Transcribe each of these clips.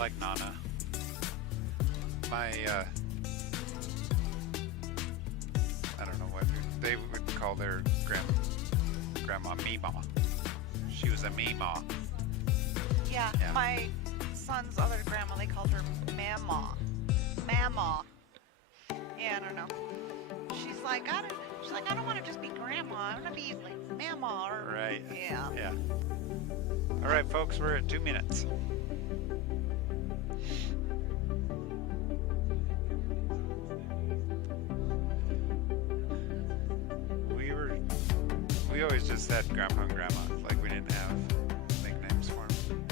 like Nana. My, I don't know what they would call their grandma Meemaw. She was a Meemaw. Yeah, my son's other grandma, they called her Mama. Mama. Yeah, I don't know. She's like, I don't want to just be grandma. I want to be like Mama. Or, Right. Yeah. Yeah. All right, folks, we're at 2 minutes. We always just had Grandpa and Grandma, like we didn't have nicknames for them.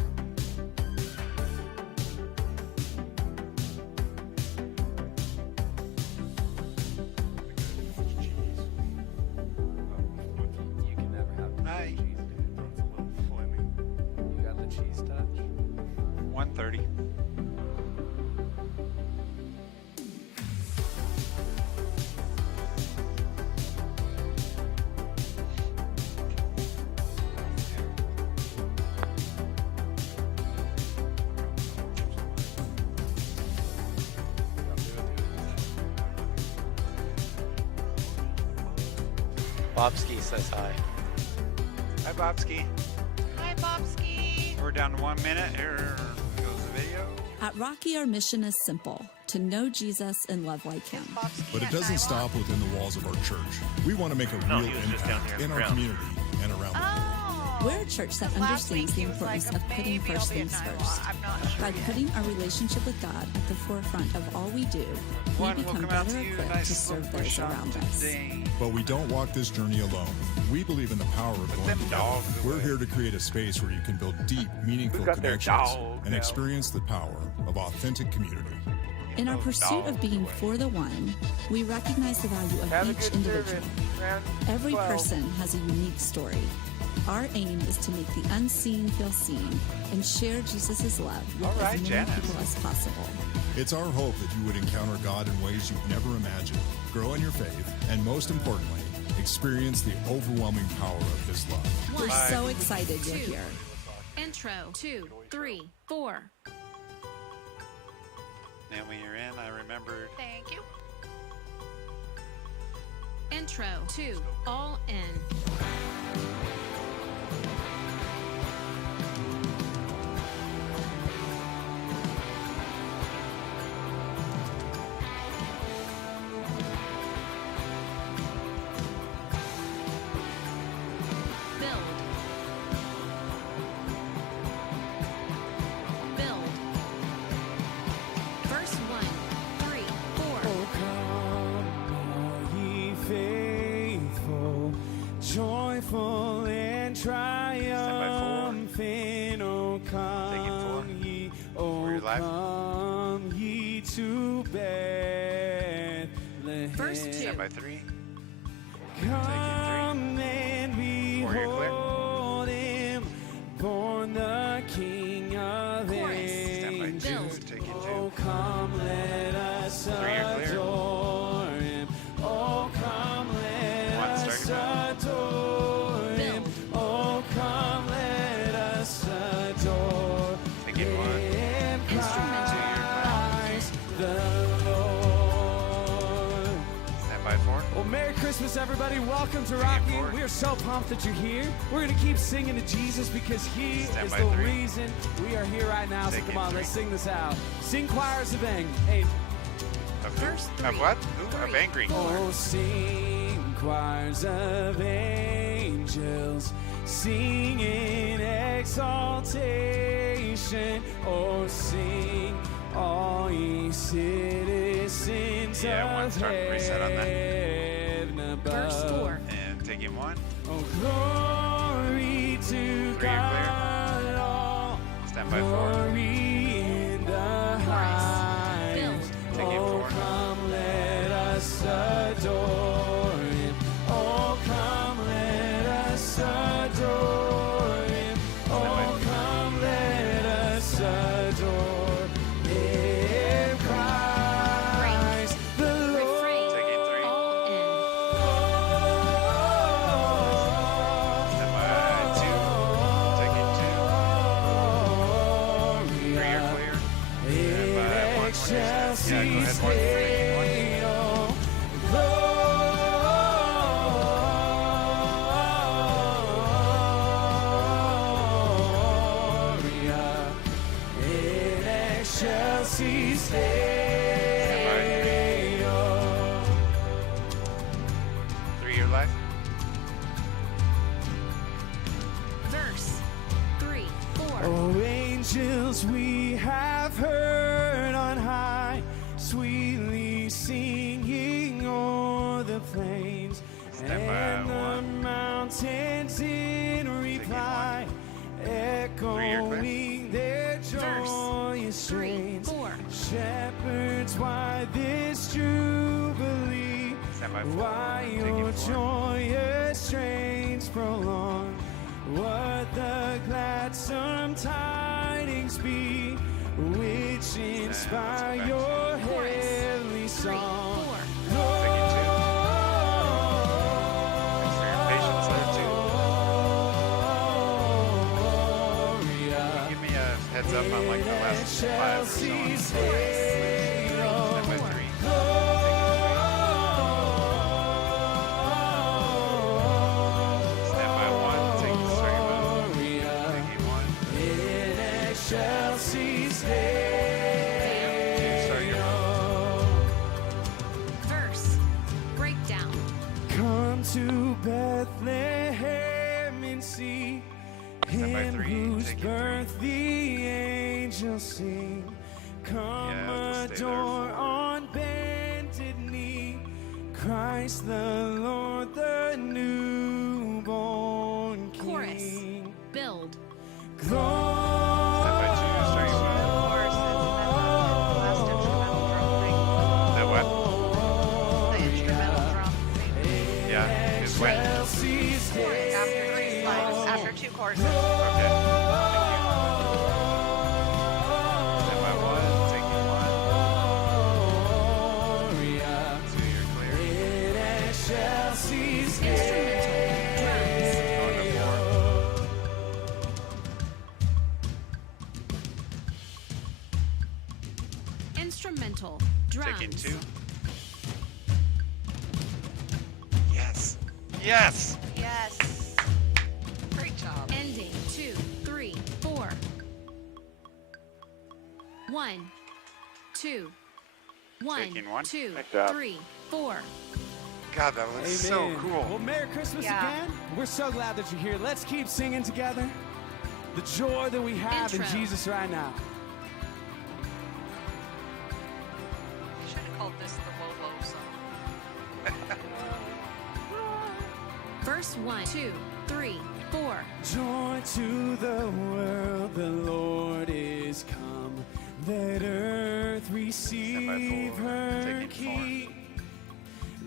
You can never have Hi. cheese, dude. That's a little flimmy. You got the cheese touch? 1:30. Bobski says hi. Hi, Bobski. Hi, Bobski. We're down to 1 minute. Here goes the video. At Rocky, our mission is simple: to know Jesus and love like him. Bobski But it at doesn't Nylon. stop within the walls of our church. We want to make a real he was just down impact here in on our the ground. community and around the world. Oh. We're a church that Last week understands the he was importance like, of putting maybe I'll first be at things Nylon. first. I'm not sure By yet. putting our relationship with God at the forefront of all we do, we One will become come out better to you. equipped Nice to serve little those push on around us. today. But we don't walk this journey alone. We believe in the power of going them together. dogs We're away. here to create a space where you can build deep, meaningful Who got their connections dog and now? experience the power of authentic community. In our Those pursuit of dogs being away. for the one, we recognize the value of Have a each good individual. service. Round Every 12. person has a unique story. Our aim is to make the unseen feel seen and share Jesus' love with All right, as many Janice. people as possible. It's our hope that you would encounter God in ways you've never imagined, grow in your faith, and most importantly, experience the overwhelming power of His love. We're Bye. so excited you're Two. here. Intro 2, 3, 4. Then when you're in, I remembered. Thank you. Intro 2, all in. Build. Build. Verse 1, 3, 4. Oh, come, all ye faithful, joyful and triumphant. Oh, come ye, Were you oh, live? come ye to Bethlehem. Verse 2. Stand by 3. Come and Before you're clear. behold him, born the King of Chorus. Stand by 2. angels. Take you Oh, 2. come, let us 3 are clear. adore him. Oh, come, let One, us start your adore him. Build. Oh, come, let us adore Take it 1. him. Instrumental. Christ the Lord. Stand by 4. Well, Merry Christmas, everybody. Welcome to Sing it Rocky. forward. We are so pumped that you're here. We're going to keep singing to Jesus because He Stand is by the 3. reason we are here right now. Take So come it on, 3. let's sing this out. Sing choirs of Hey, Of Verse who? Of 3. what? Who? Of 3. angry. oh, sing choirs of angels, sing in exaltation. Oh, sing all ye citizens Yeah, one of start reset on that. heaven above. Verse 4. And take him 1. Oh, glory to 3 are God, all Stand by 4. glory in the highest. Build. Take it Oh, 4. come, let us adore Him. Oh, come, let us adore Him. Oh, come, let us adore Him. Christ the Lord. Take it 3. All in. Stand by 2. Take Yeah, go ahead, Mark. Taking one. Gloria in excelsis Deo. 3-year life. Verse 3, 4. Oh, angels, we have heard on high, sweetly singing o'er the plains, Stand by and the one. mountains in reply, echoing their joyous Verse 3, strains. 4. Shepherds, why this jubilee? Stand by 4. Why Taking your 4. joyous strains prolong? What the gladsome tidings be, which inspire back. your Chorus. heavenly 3, song? 4. Taking 2. Thanks for your patience there, too. Gloria Give me a heads up on like the last 5 or so. excelsis Stand by Deo. 3. Stand by 1. Take the starting move. Gloria Taking 1. in excelsis Start your move. Deo. Verse breakdown. Come to Bethlehem and see Stand by him 3, whose taking 3. birth the angels sing. Come Yeah, just stay there adore for- on bended knee Christ the Lord, the newborn King. Chorus. Build. Stand by 2. Start your move. Chorus is last instrumental drum thing. That what? The instrumental drum thing. Yeah. Is when? Excelsis After 3 slides, after 2 choruses. Okay. Thank you. Stand by 1. Taking 1. Gloria 2. You're clear. in excelsis Instrumental. Drums. Going to 4. Instrumental. Drums. Taking 2. Yes. Yes. Yes. Great job. Ending. 2, 3, 4. 1, 2. 1, Taking 1. 2, Nice job. 3, 4. God, that was so Amen. cool. Well, Merry Christmas Yeah. again. We're so glad that you're here. Let's keep singing together the joy that we have in Intro. Jesus right now. You should have called this the Bobo song. Verse 1, 2, 3, 4. Joy to the world, the Lord is come. Let earth receive 4, her taking 4. King.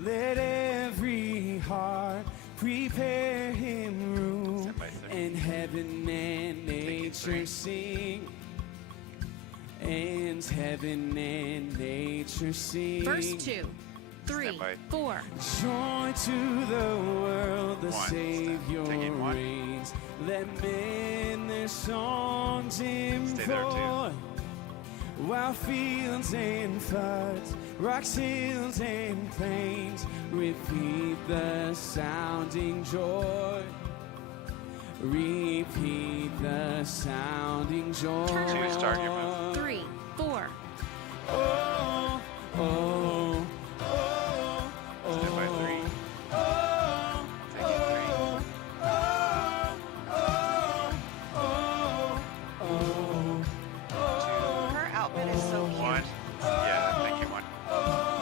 Let every heart prepare him room, Stand by 3. and heaven and nature 3. sing. And heaven and nature sing. Verse 2, 3, Stand by. 4. Joy to the world, the 1. Savior Taking 1. reigns. Let men their songs there, employ, too. while fields and floods, rocks, hills, and plains repeat the sounding joy. Repeat the sounding joy. Turn. 2. Start your move. 3, 4. Oh, oh, oh, oh. Stand by 3. Oh, Taking 3. Her outfit is so cute. 1. Yeah, thank you. 1.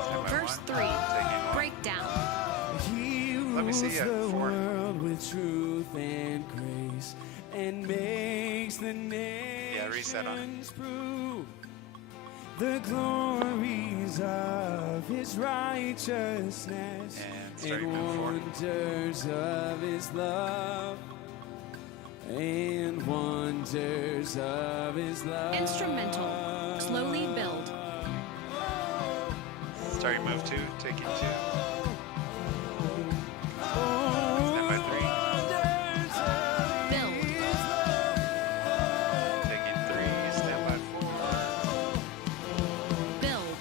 Stand by Verse 1. 3, Taking 1. breakdown. He Let me see rules it. the 4. world with truth and grace, and makes the reset on. nations prove the glories of his righteousness And start your and move 4. wonders of his love. And wonders of his love. Instrumental. Slowly build. Start your move 2. Taking 2. Oh, Stand by 3. wonders of Build. his love. Taking 3. Stand by 4. Build.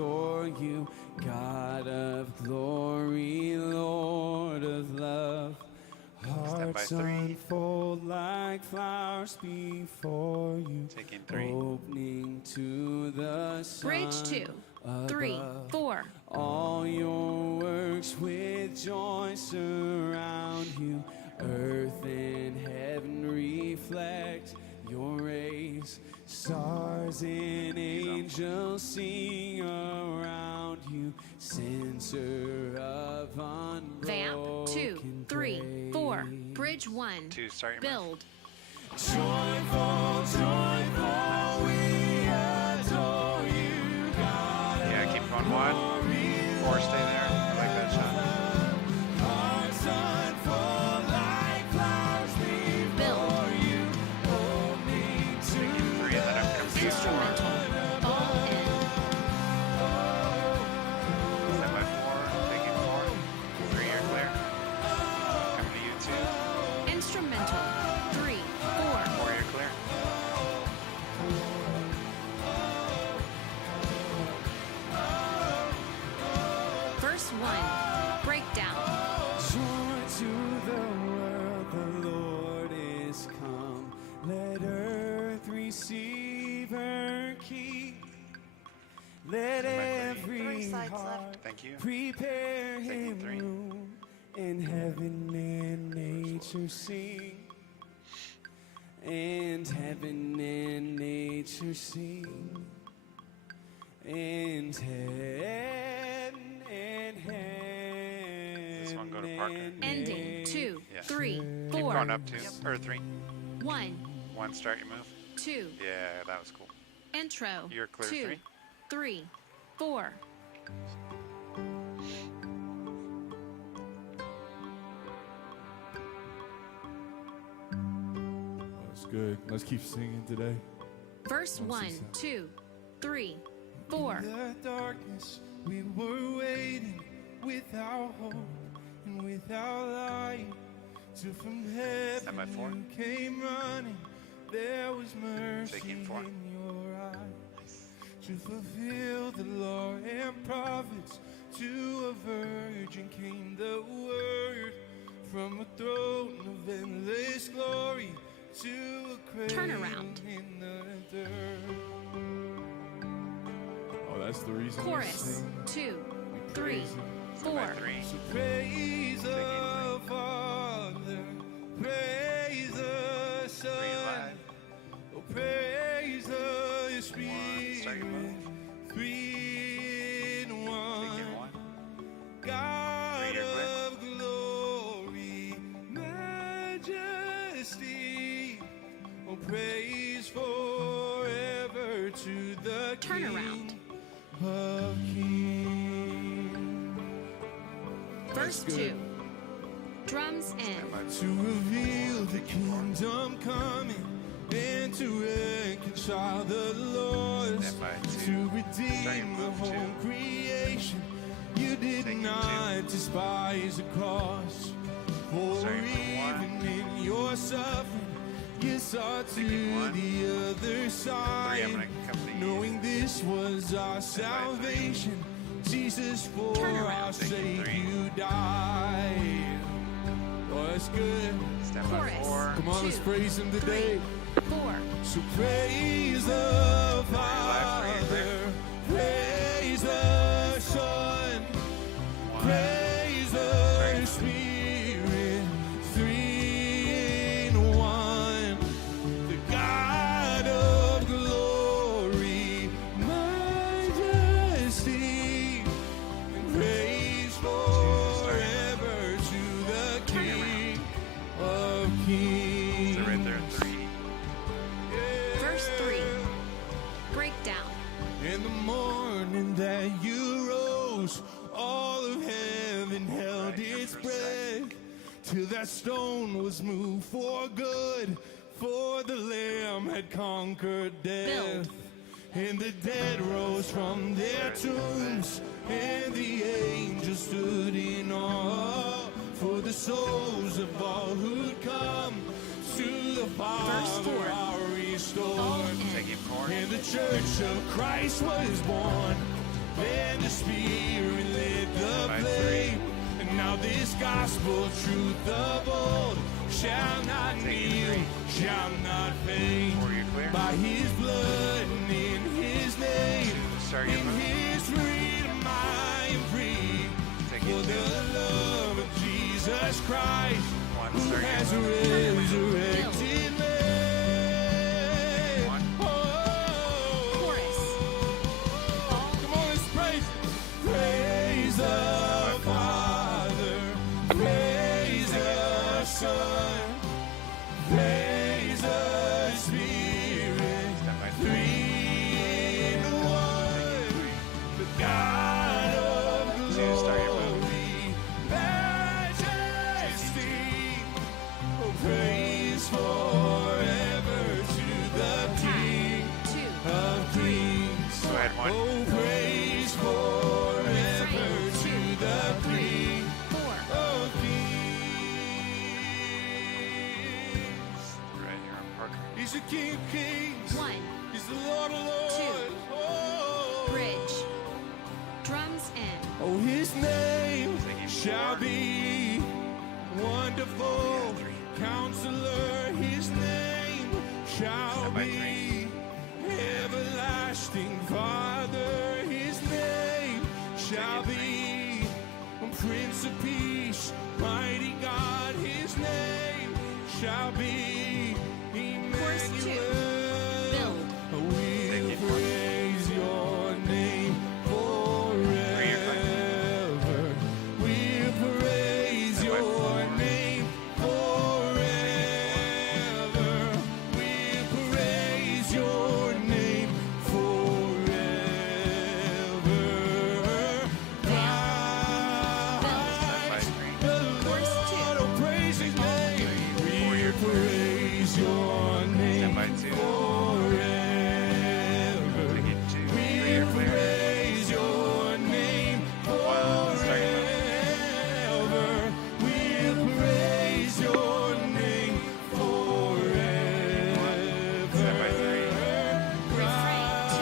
adore you, God of glory, Lord of love. Hearts unfold like flowers before you, Taking 3. opening to the sun. Bridge 2, 3, 4. All your works with joy surround you. Earth and heaven reflect your rays. Stars and angels sing around you. Center of unbroken Vamp 2, 3, 4. Bridge 1. 2, start your move. Build. Joyful, joyful, we adore you, God. Yeah, keep going 1. 4, stay there. I like that shot. Hearts unfold like flowers before you, opening to Taking 3, and then I'm coming to you. 4. Instrumental. All in. Step by 4, taking 4. 3, you're clear. Coming to you 2. Instrumental. 3, 4. 4, you're clear. Verse 1. Breakdown. joy to the world, the Lord is come. Let earth receive her King. Let every 3 sides heart left. Thank you. prepare Taking him 3. room, and heaven and nature sing. And heaven and nature sing. And heaven and heaven. This one go to Parker. and Ending. 2, Yeah. 3, Keep 4. going up 2, or 3. 1, 1, start your move. 2. Yeah, that was cool. Intro. You're clear, 2, 3. 3, 4. That's good. Let's keep singing today. Verse 1, 2, 3, 4. In the darkness, we were waiting without hope and without light. Till from Stand by heaven 4. you came running. There was mercy Taking 4. in your eyes to fulfill the law and prophets. To a virgin came the word from a throne of endless glory to a cradle Turnaround. in the dirt. Oh, that's the reason we Chorus. sing. 2, We 3, praise Him. Stand by 4. 3. So praise the Father, praise the 3 Son, live. oh, praise the Spirit. 1, start your move. 3 in 1. Taking 1. God 3, you're clear. of glory, majesty, oh, praise forever to the Turnaround. King of Kings. Verse 2. Drums in. Stand by 2. To reveal the kingdom coming and to reconcile the lost, Stand by 2. to redeem the move, whole 2. creation. You did Taking not 2. despise the cross, for Sorry, even 1. in your suffering, you saw to Taking 1. the other 3, I'm side, gonna come to you. knowing this was our Stand by 3. salvation. Jesus, for Turnaround. our Taking sake 3. you died. Oh, that's good. Stand by Chorus. 4. Come on, let's 2, praise him 3, today. 4. So praise the live, 3, Father, praise the Son, 1. praise the Spirit, 3 in 1. The God of glory, majesty, and praise forever to the King of Kings. So right there, 3. Verse 3. Breakdown. In the morning that you rose, all of heaven held Right here its for a sec. breath, till that stone was moved for good, for the Lamb had conquered death. Build. And the dead rose from their tombs, and the angels stood in awe, for the souls of all who'd come to the Father 4. are All restored. in. Taking 4. And the church of Christ was born. then the Spirit lit the flame. And now this gospel truth of old shall not kneel, shall not faint. By his blood and in his name, in his freedom I am free. For the love of Jesus Christ, who has resurrected me. Chorus. Come on, let's praise. Praise the Father, praise the Son, praise the Spirit, three in one, the God of glory, majesty, oh, praise forever to the King of Kings. Go ahead, one. Oh, praise forever to the King 4. of Kings. Right here on Parker. He's the King of Kings. 1. He's the Lord of Lords. 2. Oh, Bridge. Drums in. oh, his name shall be Wonderful Counselor. His name shall be Everlasting Father. His name shall be Prince of Peace, Mighty God. His name shall be Chorus 2. Emmanuel. Build. We'll praise your name forever. We'll praise your name forever. We'll praise your name forever. Christ, the Lord, oh, praise his name. We'll praise your name forever. We'll praise your name forever. We'll praise your name forever. Refrain 2.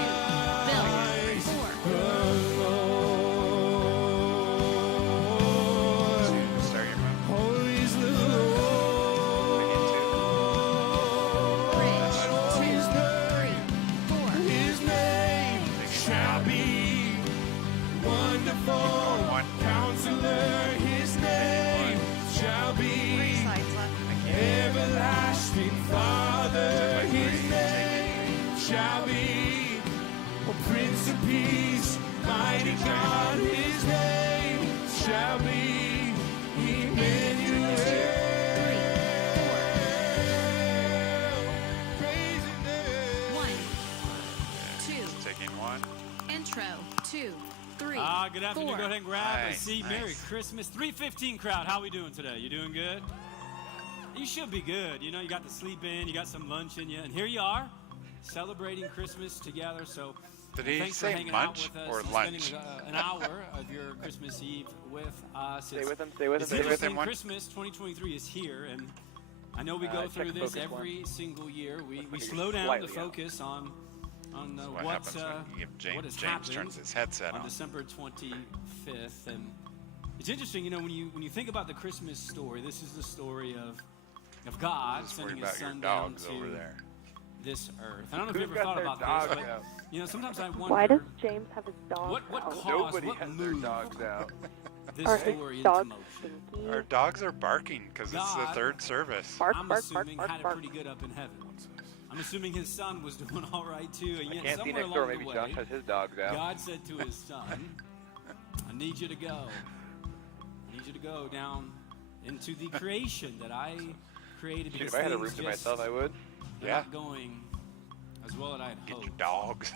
Build. 4. The Lord, Start your move. holy is the Lord. Bridge. 2. 3. 4. His name shall be Wonderful Counselor. His name shall be Sides left. Everlasting Father. His name shall be Prince of Peace, Mighty God. His name shall be Emmanuel. Praise his name. 1. 2. Taking one. Intro. 2. 3. Good afternoon. 4. Go ahead and grab a Nice, seat. nice. Merry Christmas. 3:15 crowd. How we doing today? You doing good? You should be good. You know, you got to sleep in, you got some lunch in you, and here you are, celebrating Christmas together. So Did he thanks for say hanging munch out with us or and lunch? spending an hour of your Christmas Eve with us. Stay with him. Stay with him. It's Stay with him. interesting. one. Christmas 2023 is here, and I know we go check through this focus every single year. We like slow you're down to slightly out. focus on What happens when you give what has James happened turns his headset on on. December 25th. And it's interesting, you know, when you think about the Christmas story, this is the story of God Just worry sending his about your son down dogs to over there. this earth. I don't know if you Who's ever got thought their about dog this, but out? you know, sometimes I wonder Why does James have his dog what out? caused, Nobody what has their moved dogs out. this Are his story into dogs motion. stinky? Our dogs are barking because it's the God- third service. Bark, I'm bark, bark, assuming bark, had it bark. pretty good up in heaven. I'm assuming his son was doing all right too, and I yet can't see somewhere next door. along Maybe the Josh way, has his dogs out. God said to his son, I need you to go. I need you to go down into the creation that I created. Shoot, Because if I had a room things to just- myself, I would. they're Yeah. not going as well as I'd Get hoped. your dogs.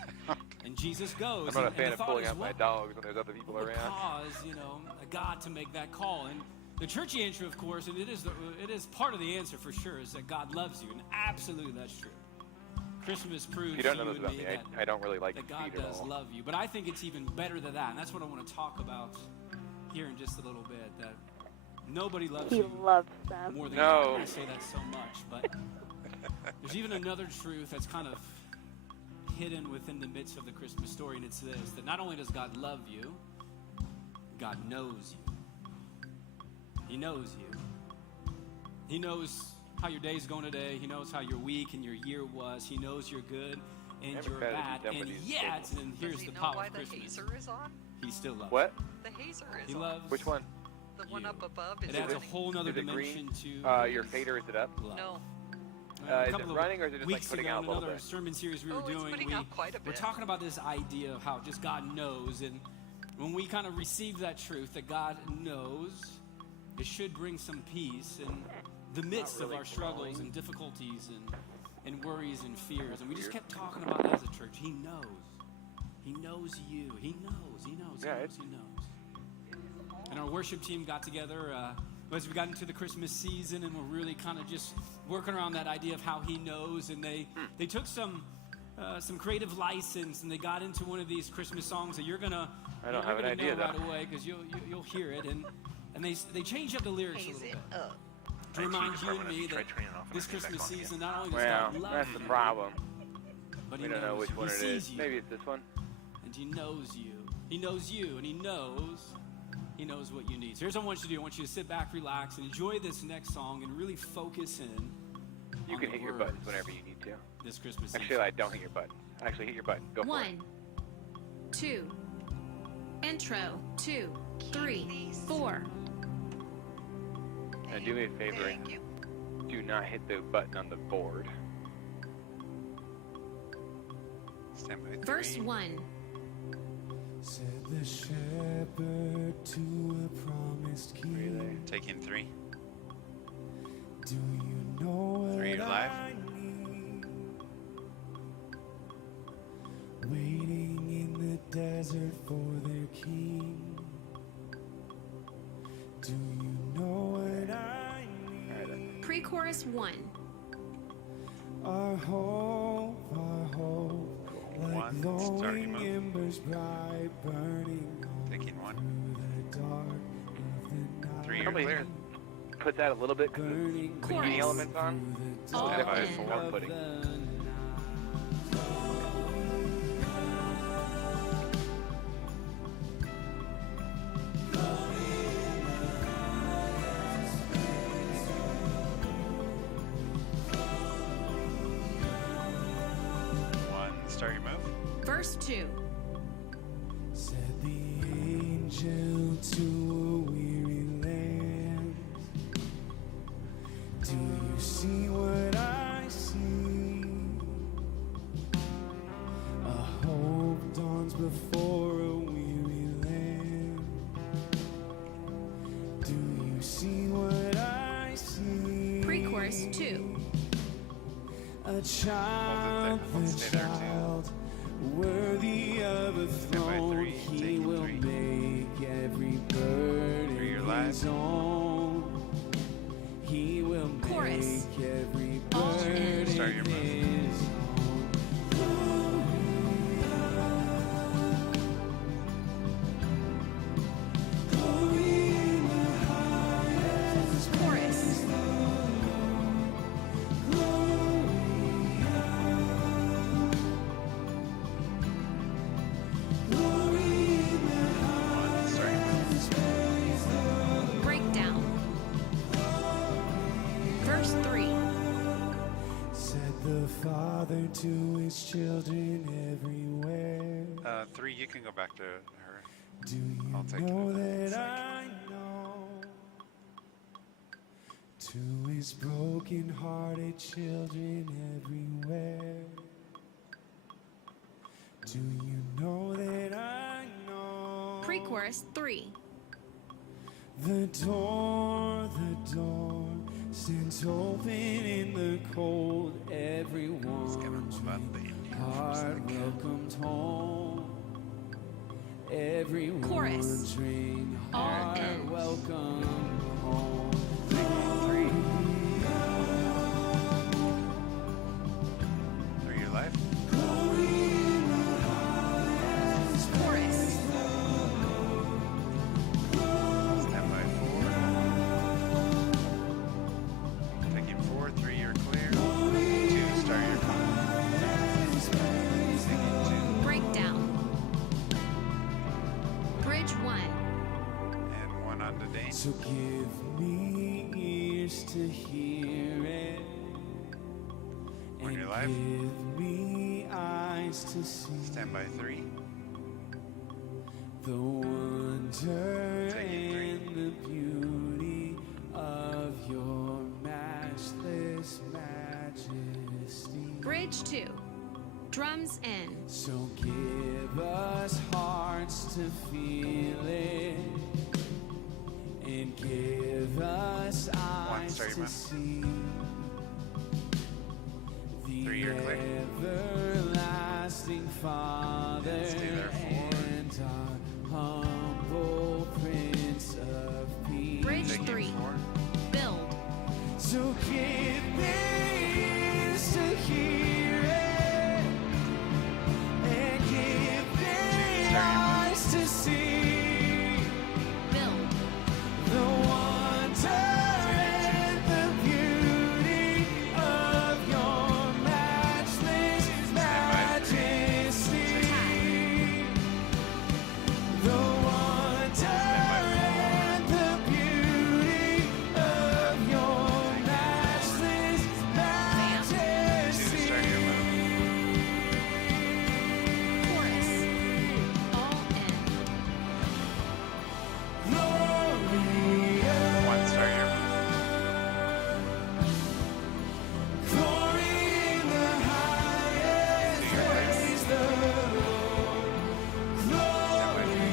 And Jesus goes. I'm not a and fan the of thought pulling is, out my what dogs when there's other people would around. cause, you know, God to make that call? And the churchy answer, of course, and it is part of the answer for sure, is that God loves you, and absolutely that's true. Christmas proves You don't to know you this and about me me. that, I don't really like that God feet at does all. love you. But I think it's even better than that, and that's what I want to talk about here in just a little bit. That nobody loves He you loves them. more than No. God. I say that so much, but there's even another truth that's kind of hidden within the midst of the Christmas story, and it's this, that not only does God love you, God knows you. He knows you. He knows how your day's going today. He knows how your week and your year was. He knows you're good and you're bad. And yet, and here's the power of Christmas. Does he know why the hazer is on? He still loves What? The hazer is He on. loves Which one? The one you. up above is It adds a running. whole nother Is it dimension green? to Your fader, is it up? love. No. A Is it couple of running, or is it just like weeks putting ago out a in little another bit? sermon series we were It's doing, putting out quite a we're bit. talking about this idea of how just God knows, and when we kind of receive that truth that God knows, it should bring some peace in the midst of our struggles and difficulties and worries and fears. And we just kept talking about that as a church. He knows. He knows you. He knows. He knows. Yeah, He knows. And our worship team got together as we got into the Christmas season, and we're really kind of just working around that idea of how He knows. And they took some creative license, and they got into one of these Christmas songs that you're gonna know right away, because you'll hear it. And they changed up the lyrics a little bit to remind you and me that this Christmas season not only does God love that's the you, problem. but We He don't know knows which you. one He it sees is. you, Maybe it's this one. and He knows you. He knows you, and He knows what you need. So here's what I want you to do. I want you to sit back, relax, and enjoy this next song, and really focus in. You can hit your buttons whenever you need to. This Christmas season. Actually, I don't hit your button. Actually, hit your button. Go for it. 1, 2, intro, 2, 3, 4. Now do me a favor. Thank you. Do not hit the button on the board. Stand by 3. Verse 1. Said the shepherd to a promised king. Taking 3. Do you know what 3, you're live. I need? Waiting in the desert for their king. Do you know what I need? Pre-chorus 1. Our hope, like 1, starting glowing move. embers bright burning Taking 1. through the dark of the night. 3, you're Somebody clear. put that a little bit, because Burning the heating Chorus. elements on. All Stand by in. 4. Pudding. Start your move. Verse 2. Said the angel to a weary land, do you see what I see? A hope dawns before a weary land. Do you see what I see? Pre-chorus 2. A child, Hold the stay there, too. child, worthy of a Stand by throne. 3, He taking will 3. make every burden 3, you're live. his own. He will Chorus. make every All in. burden Start your move. his Chorus. Start your move. Breakdown. Verse 3. Said the father to his children everywhere. 3, you can go back to her. Do you I'll take know it in a that I know? To his broken-hearted children everywhere. Do you know that I know? Pre-chorus 3. The door stands open in the cold. Everyone's Gonna move out the Indian for a heart second. welcomed home. Everyone's Chorus. ring All heart in. welcome home. Taking 3. 3, you're live. Chorus. Stand by 4. Taking 4, 3, you're clear. 2, start your move. on to Dane. So give me ears to hear it, When and you're live, give me eyes to see stand by 3. the wonder Taking 3. and the beauty of your matchless majesty. Bridge 2. Drums in. So give us hearts to feel it, and give us eyes start your to man. see 3, you're clear. everlasting Father Stay there, 4. and our humble Prince of Peace. Bridge Taking 3. 4. Build. So give me ears to hear it, and give me eyes to see Build. the wonder and the beauty of your matchless majesty. The wonder and the beauty of your matchless 2, majesty. start your move. Chorus. All in. Glorious, 1, start your move. glory in the highest, praise the Lord. Stand by 3.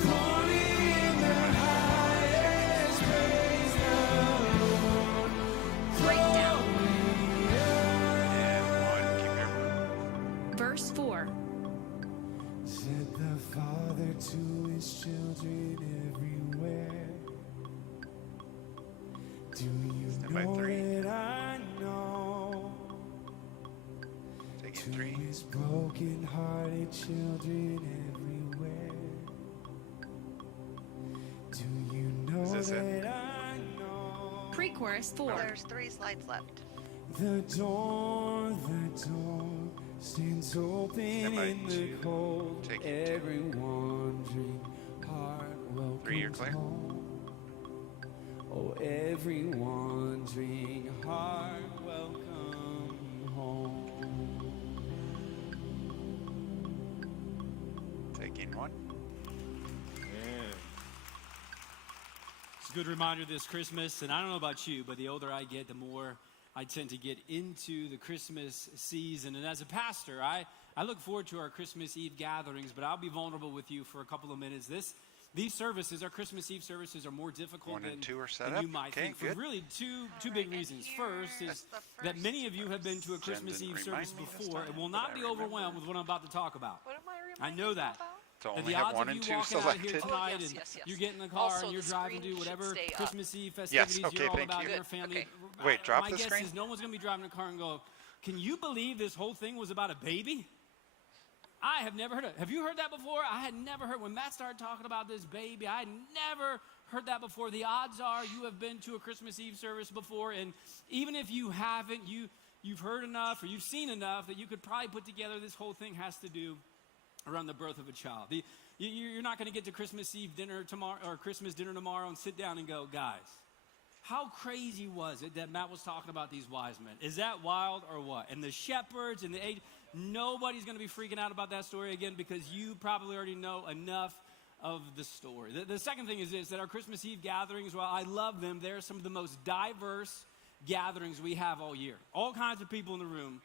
Glory in the highest, praise the Lord. Breakdown. And 1, keep your move. Verse 4. Said the Father to his children everywhere. Do you Stand by know 3. that I know? Taking To 3. his broken-hearted children everywhere. Do you know Is this that it? I know? Pre-chorus 4. There's 3 slides left. The door stands open Stand by in the 2. cold. Take it 2. Every wandering heart welcomes 3, you're clear. home. Oh, every wandering heart welcome home. Taking 1. It's a good reminder this Christmas, and I don't know about you, but the older I get, the more I tend to get into the Christmas season. And as a pastor, I look forward to our Christmas Eve gatherings, but I'll be vulnerable with you for a couple of minutes. These services, our Christmas Eve services, are more difficult 1 and 2 are set than up. you might Okay, think, for good. really two big and reasons. here's First is the that first many of you have been to a Christmas didn't Eve remind service me this before time, and will but not I be remember. overwhelmed with what I'm about to talk about. What am I I reminding know you that. about? To And only the have odds 1 of and you 2 walking out here selected. tonight yes, and yes, yes. you get in the car Also, and you're the driving screen to should whatever stay up. Christmas Eve festivities okay, you're all thank about you. in your Good, family. okay. Wait, drop My the guess screen? is no one's going to be driving a car and go, can you believe this whole thing was about a baby? I have never heard of it. Have you heard that before? I had never heard. When Matt started talking about this baby, I had never heard that before. The odds are you have been to a Christmas Eve service before, and even if you haven't, you've heard enough or you've seen enough that you could probably put together this whole thing has to do around the birth of a child. You're not going to get to Christmas Eve dinner tomorrow or Christmas dinner tomorrow and sit down and go, guys, how crazy was it that Matt was talking about these wise men? Is that wild or what? And the shepherds and the age, nobody's going to be freaking out about that story again because you probably already know enough of the story. The second thing is this, that our Christmas Eve gatherings, while I love them, they're some of the most diverse gatherings we have all year. All kinds of people in the room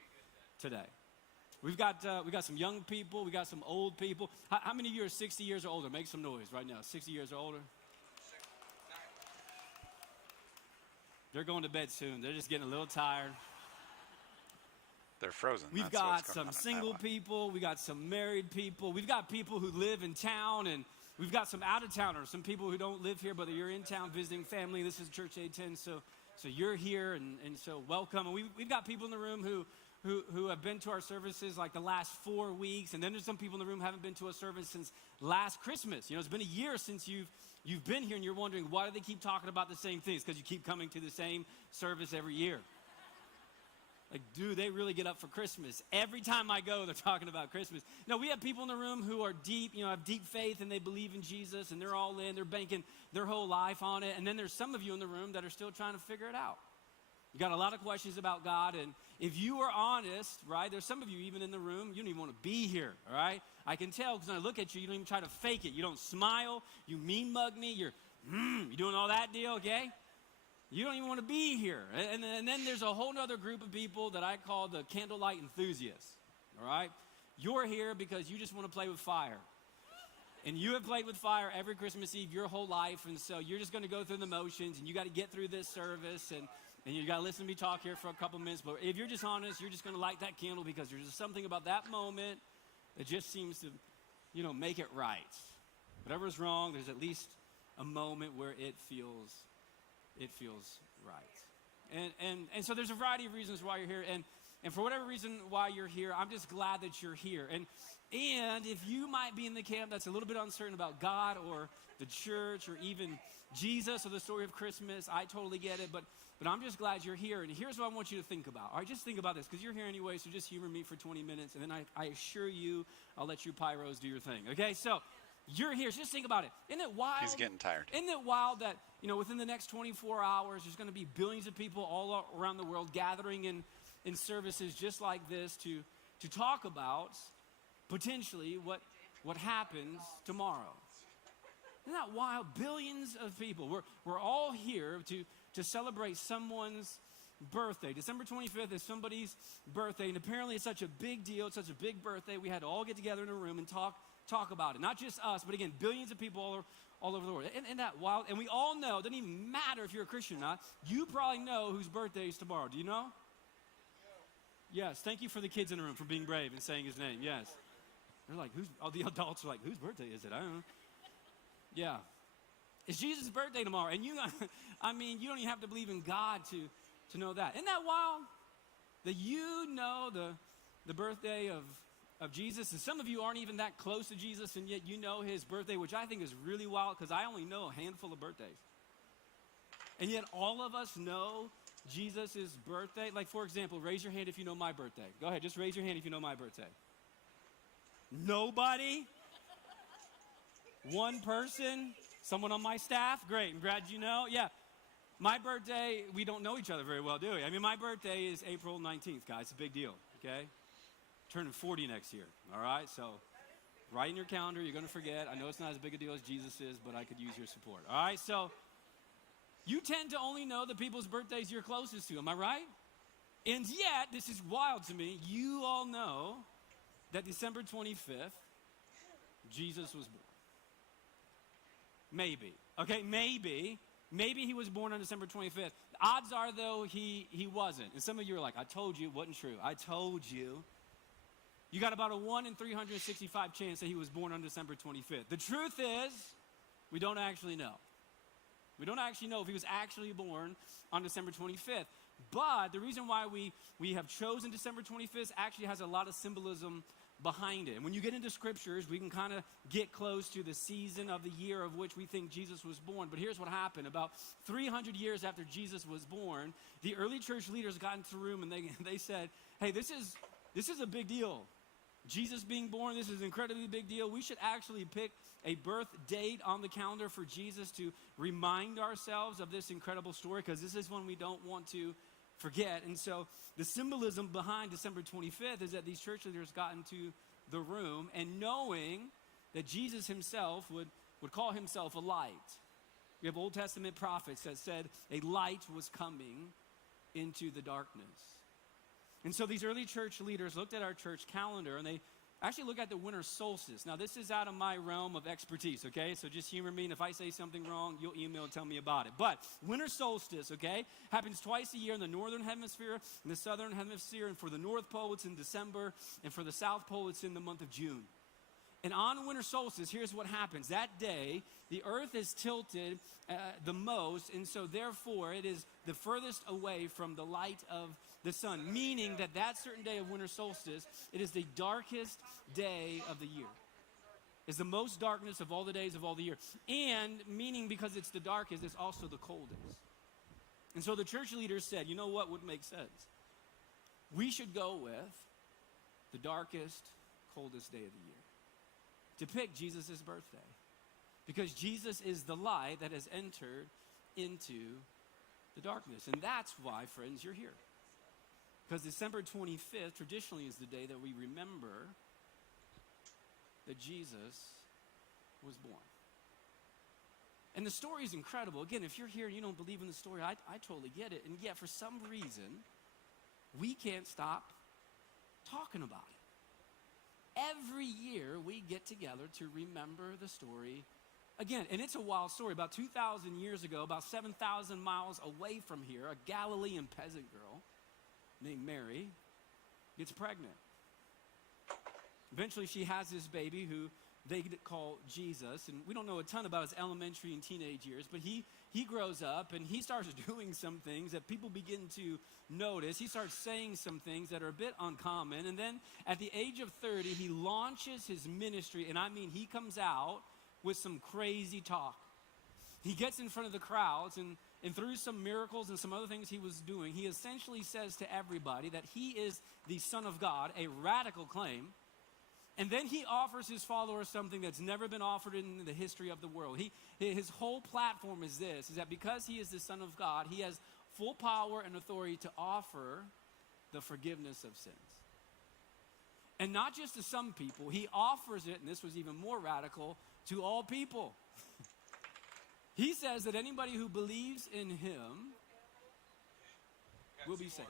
today. We got some young people. We got some old people. How many of you are 60 years or older? Make some noise right now. 60 years or older. They're going to bed soon. They're just getting a little tired. They're frozen. We've That's what's got going some on single in that one. people. We got some married people. We've got people who live in town, and we've got some out-of-towners, some people who don't live here, but you're in town visiting family. This is Church 810, so you're here, and so welcome. And we've got people in the room who have been to our services like the last 4 weeks, and then there's some people in the room who haven't been to a service since last Christmas. You know, it's been a year since you've been here, and you're wondering, why do they keep talking about the same things? Because you keep coming to the same service every year. Like, do they really get up for Christmas? Every time I go, they're talking about Christmas. No, we have people in the room who are deep, have deep faith, and they believe in Jesus, and they're all in. They're banking their whole life on it. And then there's some of you in the room that are still trying to figure it out. You got a lot of questions about God, and if you are honest, right, there's some of you even in the room, you don't even want to be here, all right? I can tell because when I look at you, you don't even try to fake it. You don't smile. You mean mug me. You're doing all that deal, okay? You don't even want to be here. And then there's a whole other group of people that I call the candlelight enthusiasts, all right? You're here because you just want to play with fire. And you have played with fire every Christmas Eve your whole life, and so you're just going to go through the motions, and you got to get through this service, and you got to listen to me talk here for a couple minutes. But if you're just honest, you're just going to light that candle because there's just something about that moment that just seems to, make it right. Whatever's wrong, there's at least a moment where it feels right. And so there's a variety of reasons why you're here. And for whatever reason why you're here, I'm just glad that you're here. And if you might be in the camp that's a little bit uncertain about God or the church or even Jesus or the story of Christmas, I totally get it. But I'm just glad you're here. And here's what I want you to think about. All right, just think about this because you're here anyway, so just humor me for 20 minutes. And then I assure you I'll let you pyros do your thing. Okay, so you're here. So just think about it. Isn't it wild? He's getting tired. Isn't it wild that, within the next 24 hours, there's going to be billions of people all around the world gathering in services just like this to talk about potentially what happens tomorrow. Isn't that wild? Billions of people. We're all here to celebrate someone's birthday. December 25th is somebody's birthday, and apparently it's such a big deal. It's such a big birthday. We had to all get together in a room and talk about it. Not just us, but again, billions of people all over the world. Isn't that wild? And we all know, it doesn't even matter if you're a Christian or not, you probably know whose birthday is tomorrow. Do you know? Yes. Thank you for the kids in the room for being brave and saying his name. Yes. They're like, all the adults are like, whose birthday is it? I don't know. Yeah. It's Jesus' birthday tomorrow. And you don't even have to believe in God to know that. Isn't that wild? That you know the birthday of Jesus. And some of you aren't even that close to Jesus, and yet you know his birthday, which I think is really wild because I only know a handful of birthdays. And yet all of us know Jesus' birthday. Like, for example, raise your hand if you know my birthday. Go ahead, just raise your hand if you know my birthday. Nobody? One person? Someone on my staff? Great, I'm glad you know. Yeah, my birthday, we don't know each other very well, do we? I mean, my birthday is April 19th, guys. It's a big deal, okay? Turning 40 next year, all right? So write in your calendar. You're going to forget. I know it's not as big a deal as Jesus is, but I could use your support, all right? So you tend to only know the people's birthdays you're closest to, am I right? And yet, this is wild to me, you all know that December 25th, Jesus was born. Maybe, okay, maybe he was born on December 25th. Odds are, though, he wasn't. And some of you are like, I told you it wasn't true. I told you. You got about a 1 in 365 chance that he was born on December 25th. The truth is, we don't actually know. We don't actually know if he was actually born on December 25th. But the reason why we have chosen December 25th actually has a lot of symbolism behind it. And when you get into scriptures, we can kind of get close to the season of the year of which we think Jesus was born. But here's what happened. About 300 years after Jesus was born, the early church leaders got into the room and they said, hey, this is a big deal. Jesus being born, this is an incredibly big deal. We should actually pick a birth date on the calendar for Jesus to remind ourselves of this incredible story, because this is one we don't want to forget. And so the symbolism behind December 25th is that these church leaders got into the room and knowing that Jesus himself would call himself a light. We have Old Testament prophets that said a light was coming into the darkness. And so these early church leaders looked at our church calendar and they actually look at the winter solstice. Now, this is out of my realm of expertise, okay? So just humor me, and if I say something wrong, you'll email and tell me about it. But winter solstice, okay, happens twice a year in the northern hemisphere and the southern hemisphere. And for the North Pole, it's in December. And for the South Pole, it's in the month of June. And on winter solstice, here's what happens. That day, the earth is tilted the most, and so therefore it is the furthest away from the light of the sun, meaning that certain day of winter solstice, it is the darkest day of the year. It's the most darkness of all the days of all the year. And meaning because it's the darkest, it's also the coldest. And so the church leaders said, you know what would make sense? we should go with the darkest, coldest day of the year to pick Jesus' birthday. Because Jesus is the light that has entered into the darkness. And that's why, friends, you're here. Because December 25th traditionally is the day that we remember that Jesus was born. And the story is incredible. Again, if you're here and you don't believe in the story, I totally get it. And yet, for some reason, we can't stop talking about it. Every year, we get together to remember the story again. And it's a wild story. About 2,000 years ago, about 7,000 miles away from here, a Galilean peasant girl named Mary gets pregnant. Eventually, she has this baby who they call Jesus, and we don't know a ton about his elementary and teenage years, but he grows up and he starts doing some things that people begin to notice. He starts saying some things that are a bit uncommon, and then at the age of 30, he launches his ministry, and I mean, he comes out with some crazy talk. He gets in front of the crowds, and through some miracles and some other things he was doing, he essentially says to everybody that he is the Son of God, a radical claim. And then he offers his followers something that's never been offered in the history of the world. His whole platform is this, is that because he is the Son of God, he has full power and authority to offer the forgiveness of sins. And not just to some people, he offers it, and this was even more radical, to all people. He says that anybody who believes in him will be saved.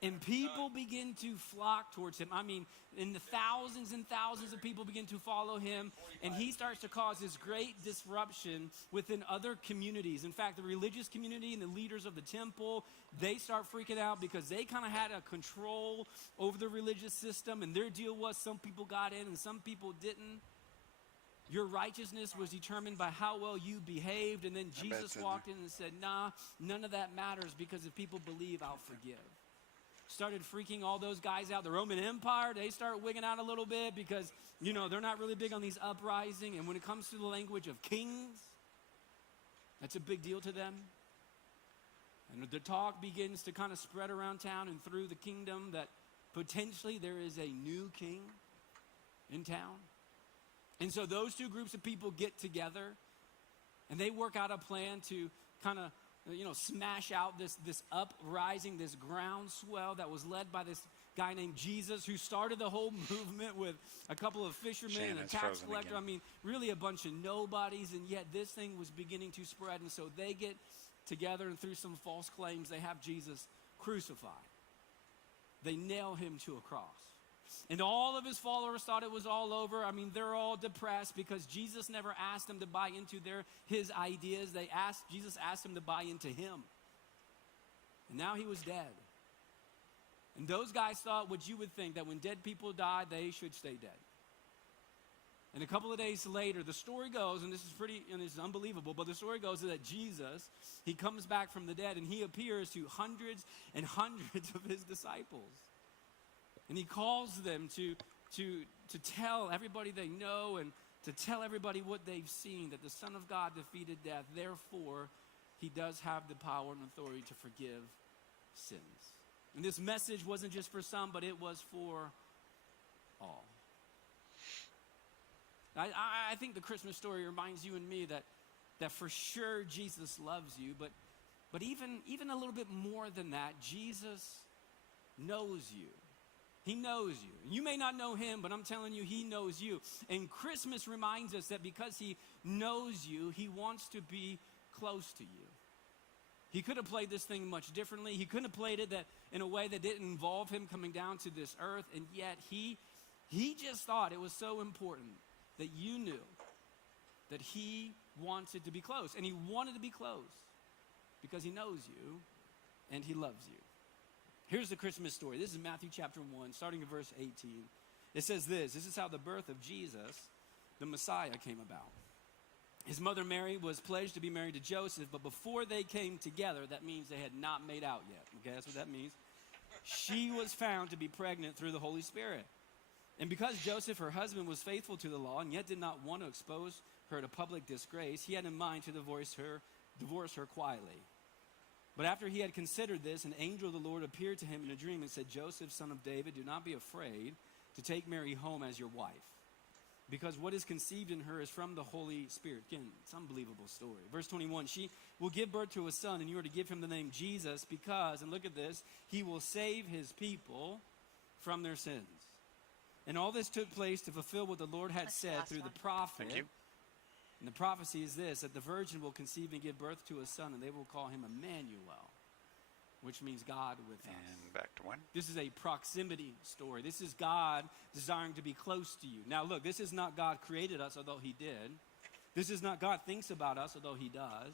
And people begin to flock towards him. I mean, and the thousands and thousands of people begin to follow him, and he starts to cause this great disruption within other communities. In fact, the religious community and the leaders of the temple, they start freaking out because they kind of had a control over the religious system, and their deal was some people got in and some people didn't. Your righteousness was determined by how well you behaved, and then Jesus walked in and said, nah, none of that matters, because if people believe, I'll forgive. Started freaking all those guys out. The Roman Empire, they start wigging out a little bit because, you know, they're not really big on these uprising. And when it comes to the language of kings, that's a big deal to them. And the talk begins to kind of spread around town and through the kingdom that potentially there is a new king in town. And so those two groups of people get together and they work out a plan to kind of, smash out this uprising, this groundswell that was led by this guy named Jesus, who started the whole movement with a couple of fishermen and a tax collector. I mean, really a bunch of nobodies, and yet this thing was beginning to spread. And so they get together, and through some false claims, they have Jesus crucified. They nail him to a cross. And all of his followers thought it was all over. I mean, they're all depressed because Jesus never asked them to buy into his ideas. Jesus asked them to buy into him. And now he was dead. And those guys thought what you would think, that when dead people die, they should stay dead. And a couple of days later, the story goes, and this is unbelievable, but the story goes that Jesus, he comes back from the dead and he appears to hundreds and hundreds of his disciples. And he calls them to tell everybody they know and to tell everybody what they've seen, that the Son of God defeated death. Therefore, he does have the power and authority to forgive sins. And this message wasn't just for some, but it was for all. I think the Christmas story reminds you and me that for sure Jesus loves you, but even a little bit more than that, Jesus knows you. He knows you. You may not know him, but I'm telling you, he knows you. And Christmas reminds us that because he knows you, he wants to be close to you. He could have played this thing much differently. He could have played it in a way that didn't involve him coming down to this earth, and yet he just thought it was so important that you knew that he wanted to be close. And he wanted to be close because he knows you and he loves you. Here's the Christmas story. This is Matthew chapter 1, starting in verse 18. It says this is how the birth of Jesus, the Messiah, came about. His mother Mary was pledged to be married to Joseph, but before they came together, that means they had not made out yet. Okay, that's what that means. She was found to be pregnant through the Holy Spirit. And because Joseph, her husband, was faithful to the law and yet did not want to expose her to public disgrace, he had in mind to divorce her quietly. But after he had considered this, an angel of the Lord appeared to him in a dream and said, Joseph, son of David, do not be afraid to take Mary home as your wife, because what is conceived in her is from the Holy Spirit. Again, it's an unbelievable story. Verse 21, she will give birth to a son, and you are to give him the name Jesus because, and look at this, he will save his people from their sins. And all this took place to fulfill what the Lord had said through the prophet. Thank you. And the prophecy is this, that the virgin will conceive and give birth to a son, and they will call him Emmanuel, which means God with us. And back to 1. This is a proximity story. This is God desiring to be close to you. Now look, this is not God created us, although he did. This is not God thinks about us, although he does.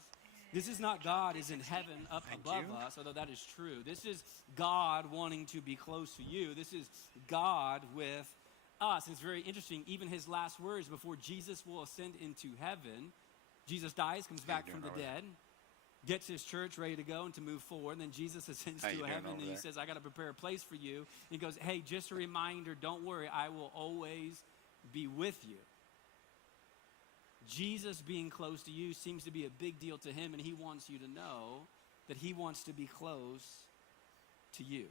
This is not God is in heaven up above us, although that is true. This is God wanting to be close to you. This is God with us. It's very interesting. Even his last words before Jesus will ascend into heaven, Jesus dies, comes back from the dead, gets his church ready to go and to move forward. And then Jesus ascends to heaven and he says, I got to prepare a place for you. And he goes, hey, just a reminder, don't worry, I will always be with you. Jesus being close to you seems to be a big deal to him, and he wants you to know that he wants to be close to you.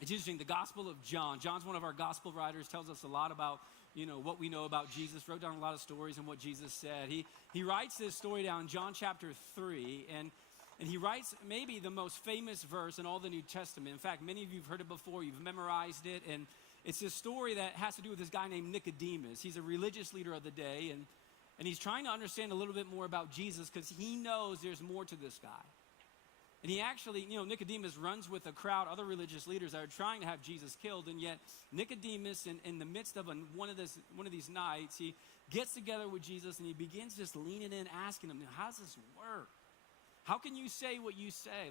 It's interesting, the Gospel of John. John's one of our gospel writers, tells us a lot about, what we know about Jesus, wrote down a lot of stories and what Jesus said. He writes this story down in John chapter 3, and he writes maybe the most famous verse in all the New Testament. In fact, many of you have heard it before, you've memorized it, and it's this story that has to do with this guy named Nicodemus. He's a religious leader of the day, and he's trying to understand a little bit more about Jesus because he knows there's more to this guy. And he actually, Nicodemus runs with a crowd, other religious leaders that are trying to have Jesus killed, and yet Nicodemus, in the midst of one of these nights, he gets together with Jesus and he begins just leaning in, asking him, how does this work? How can you say what you say?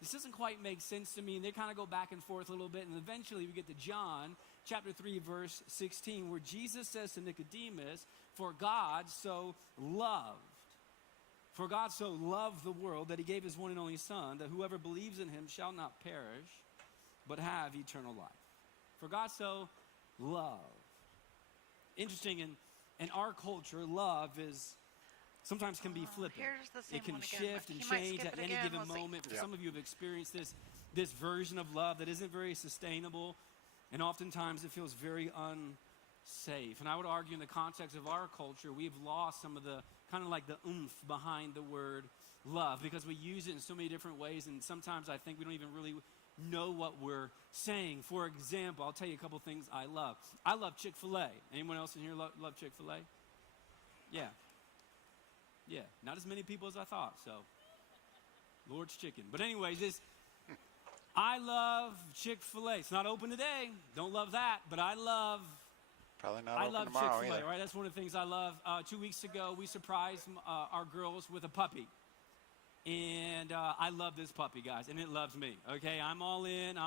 This doesn't quite make sense to me. And they kind of go back and forth a little bit, and eventually we get to John chapter 3, verse 16, where Jesus says to Nicodemus, For God so loved the world that he gave his one and only Son, that whoever believes in him shall not perish, but have eternal life. For God so loved. Interesting, in our culture, love sometimes can be flippant. It can shift and change at any given moment. Some of you have experienced this version of love that isn't very sustainable, and oftentimes it feels very unsafe. And I would argue in the context of our culture, we've lost some of the kind of like the oomph behind the word love because we use it in so many different ways, and sometimes I think we don't even really know what we're saying. For example, I'll tell you a couple things I love. I love Chick-fil-A. Anyone else in here love Chick-fil-A? Yeah, not as many people as I thought, so Lord's Chicken. But anyways, I love Chick-fil-A. It's not open today. Don't love that, but I love Chick-fil-A, either. Right? That's one of the things I love. 2 weeks ago, we surprised our girls with a puppy. And I love this puppy, guys, and it loves me, okay? I'm all in.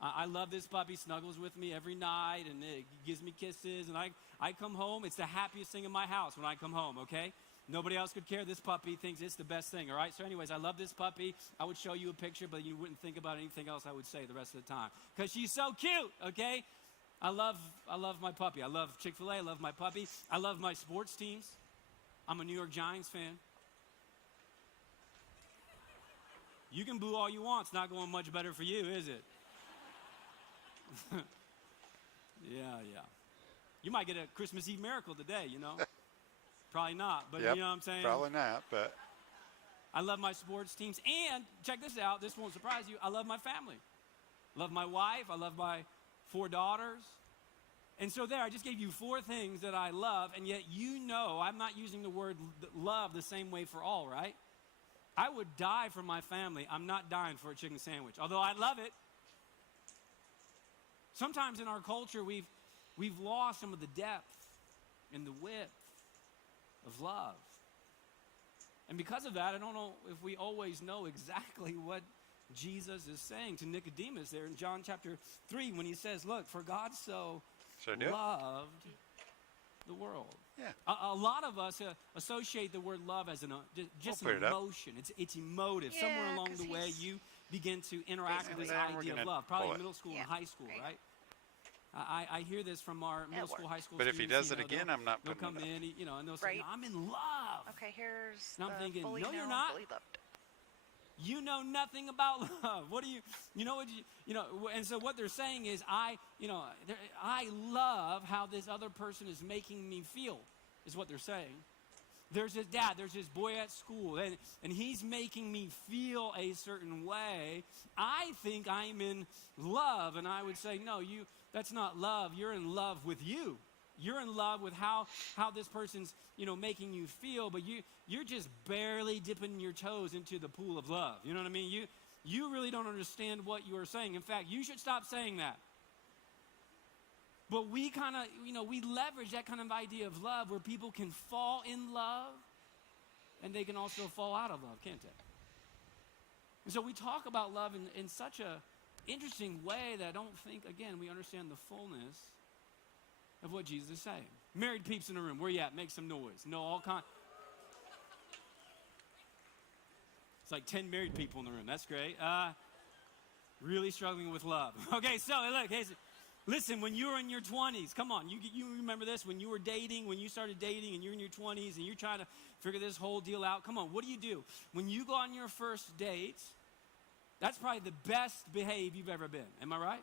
I love this puppy. Snuggles with me every night, and it gives me kisses. And I come home. It's the happiest thing in my house when I come home, okay? Nobody else could care. This puppy thinks it's the best thing, all right? So anyways, I love this puppy. I would show you a picture, but you wouldn't think about anything else I would say the rest of the time because she's so cute, okay? I love my puppy. I love Chick-fil-A. I love my puppy. I love my sports teams. I'm a New York Giants fan. You can boo all you want. It's not going much better for you, is it? Yeah. You might get a Christmas Eve miracle today, Probably not, but yep, you know what I'm saying? Probably not, but I love my sports teams. And check this out. This won't surprise you. I love my family. Love my wife. I love my 4 daughters. And so I just gave you 4 things that I love, and yet I'm not using the word love the same way for all, right? I would die for my family. I'm not dying for a chicken sandwich, although I love it. Sometimes in our culture, we've lost some of the depth and the width of love. And because of that, I don't know if we always know exactly what Jesus is saying to Nicodemus there in John chapter 3 when he says, look, for God so loved the world. Yeah. A lot of us associate the word love as just an emotion. It's emotive. Yeah, somewhere along the way, you begin to interact with this idea of love. Probably in middle school and high school, right? I hear this from our middle school, high school But students. if he does it again, I'm not They'll putting come it up. in, and they'll say, I'm in love. Okay, here's And I'm the thinking, fully no, you're known, not. fully loved. You know nothing about love. What do you know what you know, and so what they're saying is I love how this other person is making me feel, is what they're saying. There's his dad, there's his boy at school, and he's making me feel a certain way. I think I'm in love, and I would say, no, that's not love. You're in love with you. You're in love with how this person's, making you feel, but you're just barely dipping your toes into the pool of love. You know what I mean? You really don't understand what you are saying. In fact, you should stop saying that. But we kind of, we leverage that kind of idea of love where people can fall in love and they can also fall out of love, can't they? And so we talk about love in such a interesting way that I don't think, again, we understand the fullness of what Jesus is saying. Married peeps in the room, where you at? Make some noise. No, all kind. It's like 10 married people in the room. That's great. Really struggling with love. Okay, so look, listen, when you were in your 20s, come on, you remember this? When you were dating, when you started dating and you're in your 20s and you're trying to figure this whole deal out, come on, what do? When you go on your first date, that's probably the best behaved you've ever been. Am I right?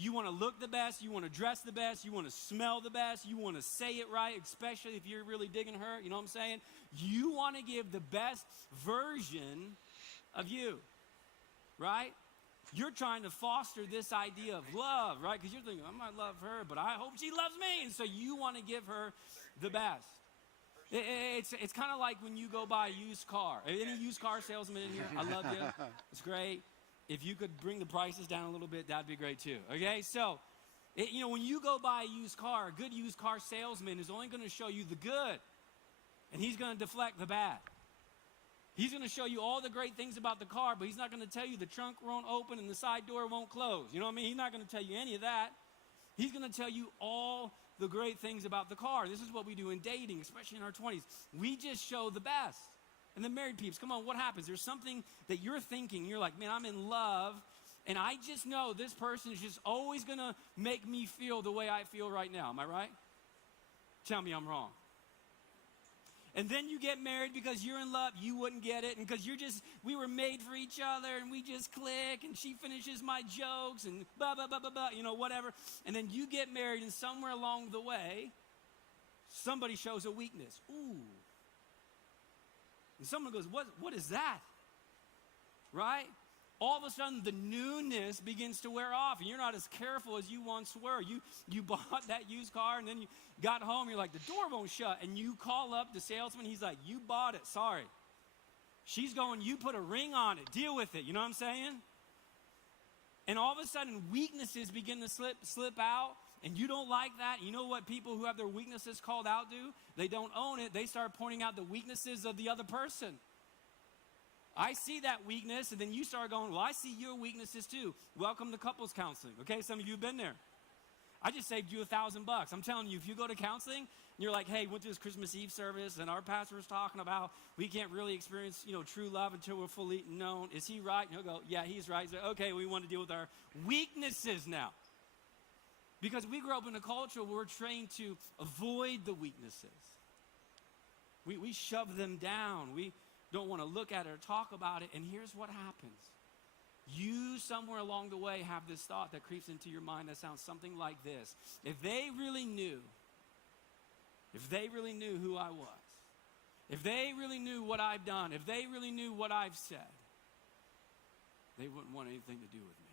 You want to look the best, you want to dress the best, you want to smell the best, you want to say it right, especially if you're really digging her, you know what I'm saying? You want to give the best version of you, right? You're trying to foster this idea of love, right? Because you're thinking, I might love her, but I hope she loves me. And so you want to give her the best. It's kind of like when you go buy a used car. Any used car salesman in here? I love you. It's great. If you could bring the prices down a little bit, that'd be great too. Okay, so, when you go buy a used car, a good used car salesman is only going to show you the good, and he's going to deflect the bad. He's going to show you all the great things about the car, but he's not going to tell you the trunk won't open and the side door won't close. You know what I mean? He's not going to tell you any of that. He's going to tell you all the great things about the car. This is what we do in dating, especially in our 20s. We just show the best. And the married peeps, come on, what happens? There's something that you're thinking. You're like, man, I'm in love, and I just know this person is just always going to make me feel the way I feel right now. Am I right? Tell me I'm wrong. And then you get married because you're in love. You wouldn't get it. And because we were made for each other and we just click and she finishes my jokes and blah, blah, blah, blah, blah, whatever. And then you get married and somewhere along the way, somebody shows a weakness. Ooh. And someone goes, what is that? Right? All of a sudden, the newness begins to wear off, and you're not as careful as you once were. You bought that used car, and then you got home, you're like, the door won't shut, and you call up the salesman, he's like, you bought it, sorry. She's going, you put a ring on it, deal with it, you know what I'm saying? And all of a sudden, weaknesses begin to slip out, and you don't like that. You know what people who have their weaknesses called out do? They don't own it. They start pointing out the weaknesses of the other person. I see that weakness, and then you start going, well, I see your weaknesses too. Welcome to couples counseling. Okay, some of you have been there. I just saved you $1,000. I'm telling you, if you go to counseling, and you're like, hey, went to this Christmas Eve service, and our pastor was talking about we can't really experience, true love until we're fully known. Is he right? And he'll go, yeah, he's right. He's like, okay, we want to deal with our weaknesses now. Because we grew up in a culture where we're trained to avoid the weaknesses. We shove them down. We don't want to look at it or talk about it. And here's what happens. You, somewhere along the way, have this thought that creeps into your mind that sounds something like this. If they really knew who I was, if they really knew what I've done, if they really knew what I've said, they wouldn't want anything to do with me.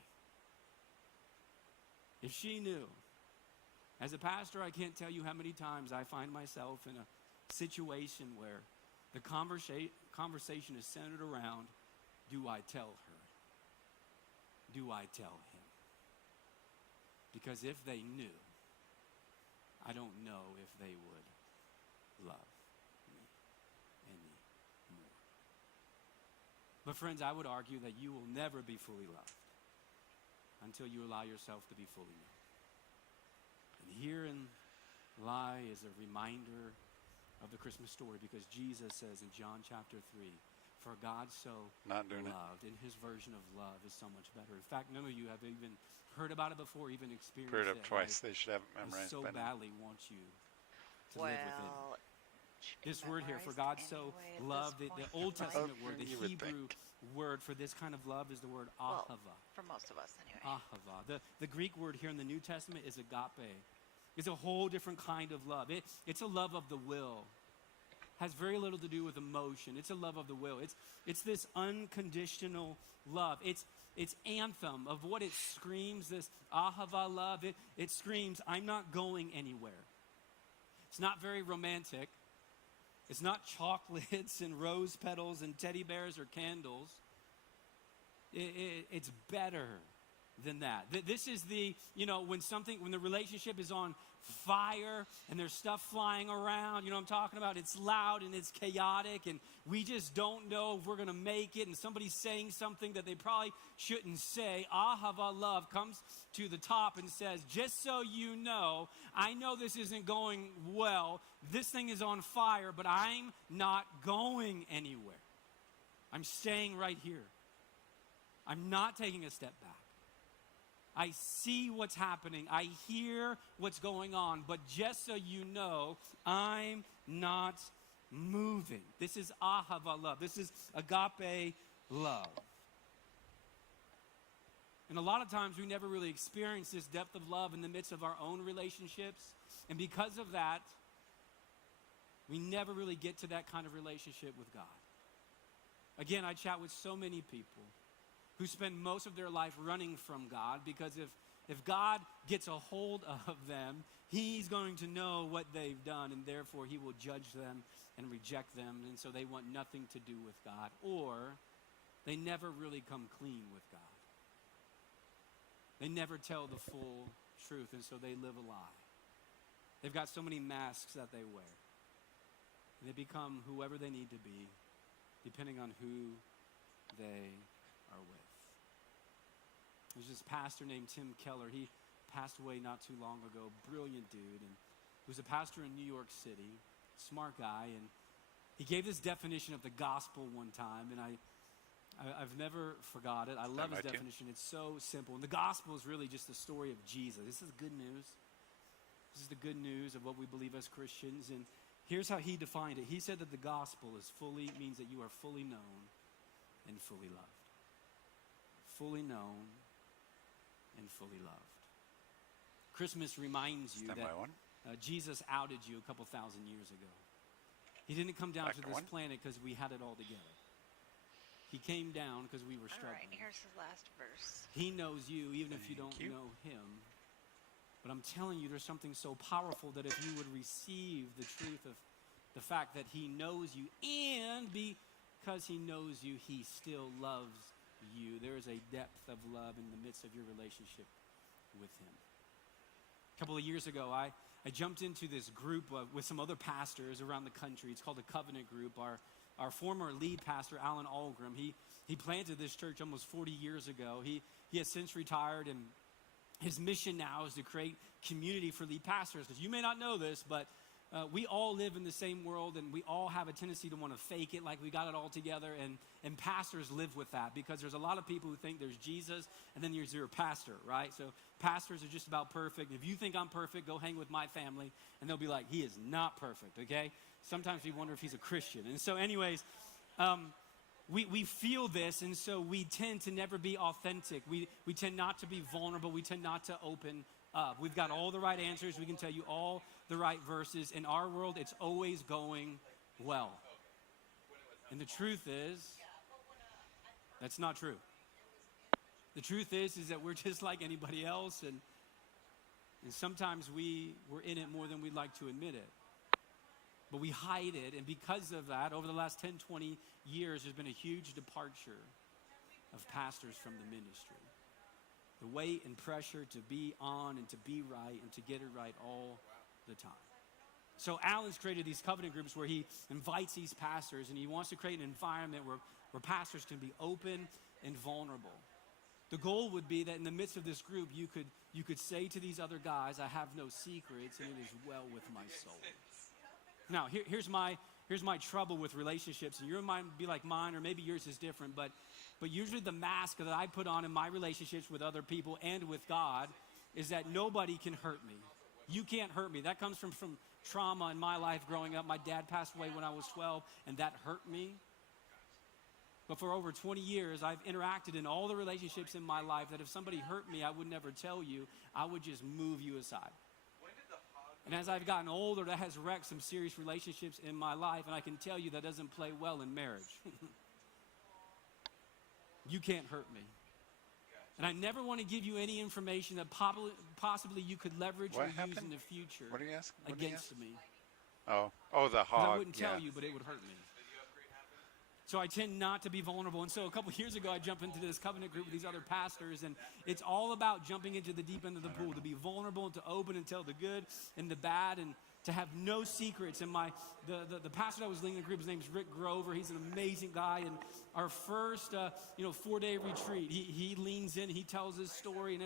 If she knew. As a pastor, I can't tell you how many times I find myself in a situation where the conversation is centered around, do I tell her? Do I tell him? Because if they knew, I don't know if they would love me anymore. But friends, I would argue that you will never be fully loved until you allow yourself to be fully known. And herein is a reminder of the Christmas story, because Jesus says in John chapter 3, for God so loved, and his version of love is so much better. In fact, none of you have even heard about it before, even experienced it. Heard it twice. Right? They should have it memorized. I so badly want you to live with it. This word here, for God so loved, the Old Testament word, the You would Hebrew word for this kind of love is the word Well, ahava. for most of us, anyway. Ahava. The Greek word here in the New Testament is agape. It's a whole different kind of love. It's a love of the will. Has very little to do with emotion. It's a love of the will. It's this unconditional love. It's anthem of what it screams, this ahava love. It screams, I'm not going anywhere. It's not very romantic. It's not chocolates and rose petals and teddy bears or candles. It's better than that. This is when the relationship is on fire and there's stuff flying around, you know what I'm talking about? It's loud and it's chaotic and we just don't know if we're going to make it, and somebody's saying something that they probably shouldn't say. Ahava love comes to the top and says, just so you know, I know this isn't going well. This thing is on fire, but I'm not going anywhere. I'm staying right here. I'm not taking a step back. I see what's happening. I hear what's going on. But just so you know, I'm not moving. This is ahava love. This is agape love. And a lot of times we never really experience this depth of love in the midst of our own relationships. And because of that, we never really get to that kind of relationship with God. Again, I chat with so many people who spend most of their life running from God, because if God gets a hold of them, he's going to know what they've done, and therefore he will judge them and reject them, and so they want nothing to do with God, or they never really come clean with God. They never tell the full truth, and so they live a lie. They've got so many masks that they wear. And they become whoever they need to be, depending on who they are with. There's this pastor named Tim Keller. He passed away not too long ago. Brilliant dude. And he was a pastor in New York City. Smart guy. And he gave this definition of the gospel one time. And I've never forgot it. I love his definition. It's so simple. And the gospel is really just the story of Jesus. This is good news. This is the good news of what we believe as Christians. And here's how he defined it. He said that the gospel means that you are fully known and fully loved. Fully known and fully loved. Christmas reminds you that Jesus outed you a couple thousand years ago. He didn't come down to this planet because we had it all together. He came down because we were struggling. All right, here's the last verse. He knows you even if you don't know him. But I'm telling you, there's something so powerful that if you would receive the truth of the fact that he knows you, and because he knows you, he still loves you. There is a depth of love in the midst of your relationship with him. A couple of years ago, I jumped into this group with some other pastors around the country. It's called the Covenant Group. Our former lead pastor, Alan Algrim, he planted this church almost 40 years ago. He has since retired, and his mission now is to create community for lead pastors. Because you may not know this, but we all live in the same world, and we all have a tendency to want to fake it like we got it all together, and pastors live with that, because there's a lot of people who think there's Jesus and then there's your pastor, right? So pastors are just about perfect. If you think I'm perfect, go hang with my family, and they'll be like, he is not perfect, okay? Sometimes we wonder if he's a Christian. And so anyways, we feel this, and so we tend to never be authentic. We tend not to be vulnerable. We tend not to open up. We've got all the right answers. We can tell you all the right verses. In our world, it's always going well. And the truth is, that's not true. The truth is that we're just like anybody else, and sometimes we're in it more than we'd like to admit it. But we hide it, and because of that, over the last 10, 20 years, there's been a huge departure of pastors from the ministry. The weight and pressure to be on and to be right and to get it right all the time. So Alan's created these covenant groups where he invites these pastors, and he wants to create an environment where pastors can be open and vulnerable. The goal would be that in the midst of this group, you could say to these other guys, I have no secrets, and it is well with my soul. Now, here's my trouble with relationships, and your might be like mine, or maybe yours is different, but usually the mask that I put on in my relationships with other people and with God is that nobody can hurt me. You can't hurt me. That comes from trauma in my life growing up. My dad passed away when I was 12, and that hurt me. But for over 20 years, I've interacted in all the relationships in my life that if somebody hurt me, I would never tell you. I would just move you aside. And as I've gotten older, that has wrecked some serious relationships in my life, and I can tell you that doesn't play well in marriage. You can't hurt me. And I never want to give you any information that possibly you could leverage What or use happened? in the future What are you asking? against me. Oh, the 'Cause hog. I wouldn't tell you, but it would hurt me. So I tend not to be vulnerable. And so a couple years ago, I jumped into this covenant group with these other pastors, and it's all about jumping into the deep end of the pool, to be vulnerable and to open and tell the good and the bad and to have no secrets. And the pastor that was leading the group, his name's Rick Grover. He's an amazing guy. And our first 4-day retreat, he leans in, he tells his story, and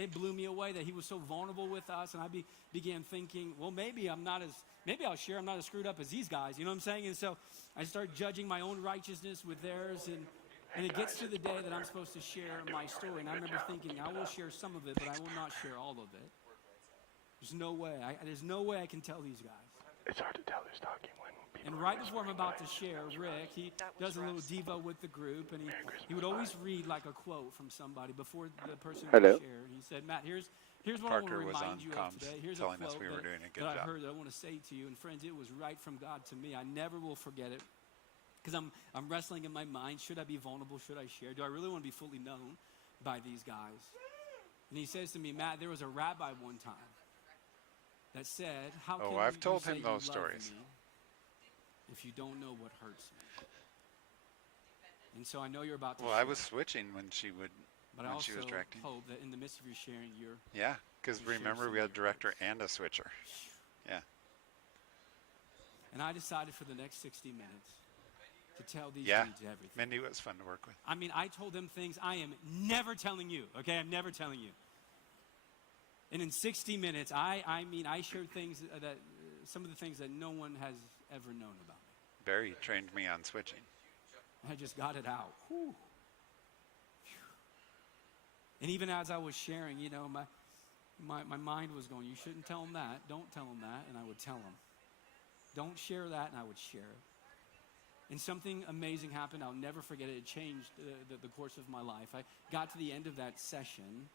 it blew me away that he was so vulnerable with us. And I began thinking, well, maybe I'll share I'm not as screwed up as these guys. You know what I'm saying? And so I start judging my own righteousness with theirs, and it gets to the day that I'm supposed to share my story. And I remember thinking, I will share some of it, but I will not share all of it. There's no way I can tell these guys. It's hard to tell who's talking when people. And right before I'm about to share, Rick, he does a little devo with the group, and he would always read like a quote from somebody before the person would share. And he said, Matt, here's what I want to Parker was remind on you of comms today. Here's a telling quote us we were doing a good that I job. heard that I want to say to you. And friends, it was right from God to me. I never will forget it. Because I'm wrestling in my mind. Should I be vulnerable? Should I share? Do I really want to be fully known by these guys? And he says to me, Matt, there was a rabbi one time that said, how can I've told you say him those you love stories. me if you don't know what hurts me? And so I know you're about to Well, share. I was switching when she was directing. Hope that in the midst of your sharing, you're Yeah, because You share remember some we had of a your director and a switcher. Yeah. And I decided for the next 60 minutes to tell these Yeah. dudes everything. Mindy was fun to work with. I mean, I told them things I am never telling you, okay? I'm never telling you. And in 60 minutes, I shared things that some of the things that no one has ever known about me. Barry trained me on switching. I just got it out. Whew. And even as I was sharing, my mind was going, you shouldn't tell them that. Don't tell them that. And I would tell them. Don't share that, and I would share it. And something amazing happened. I'll never forget it. It changed the course of my life. I got to the end of that session,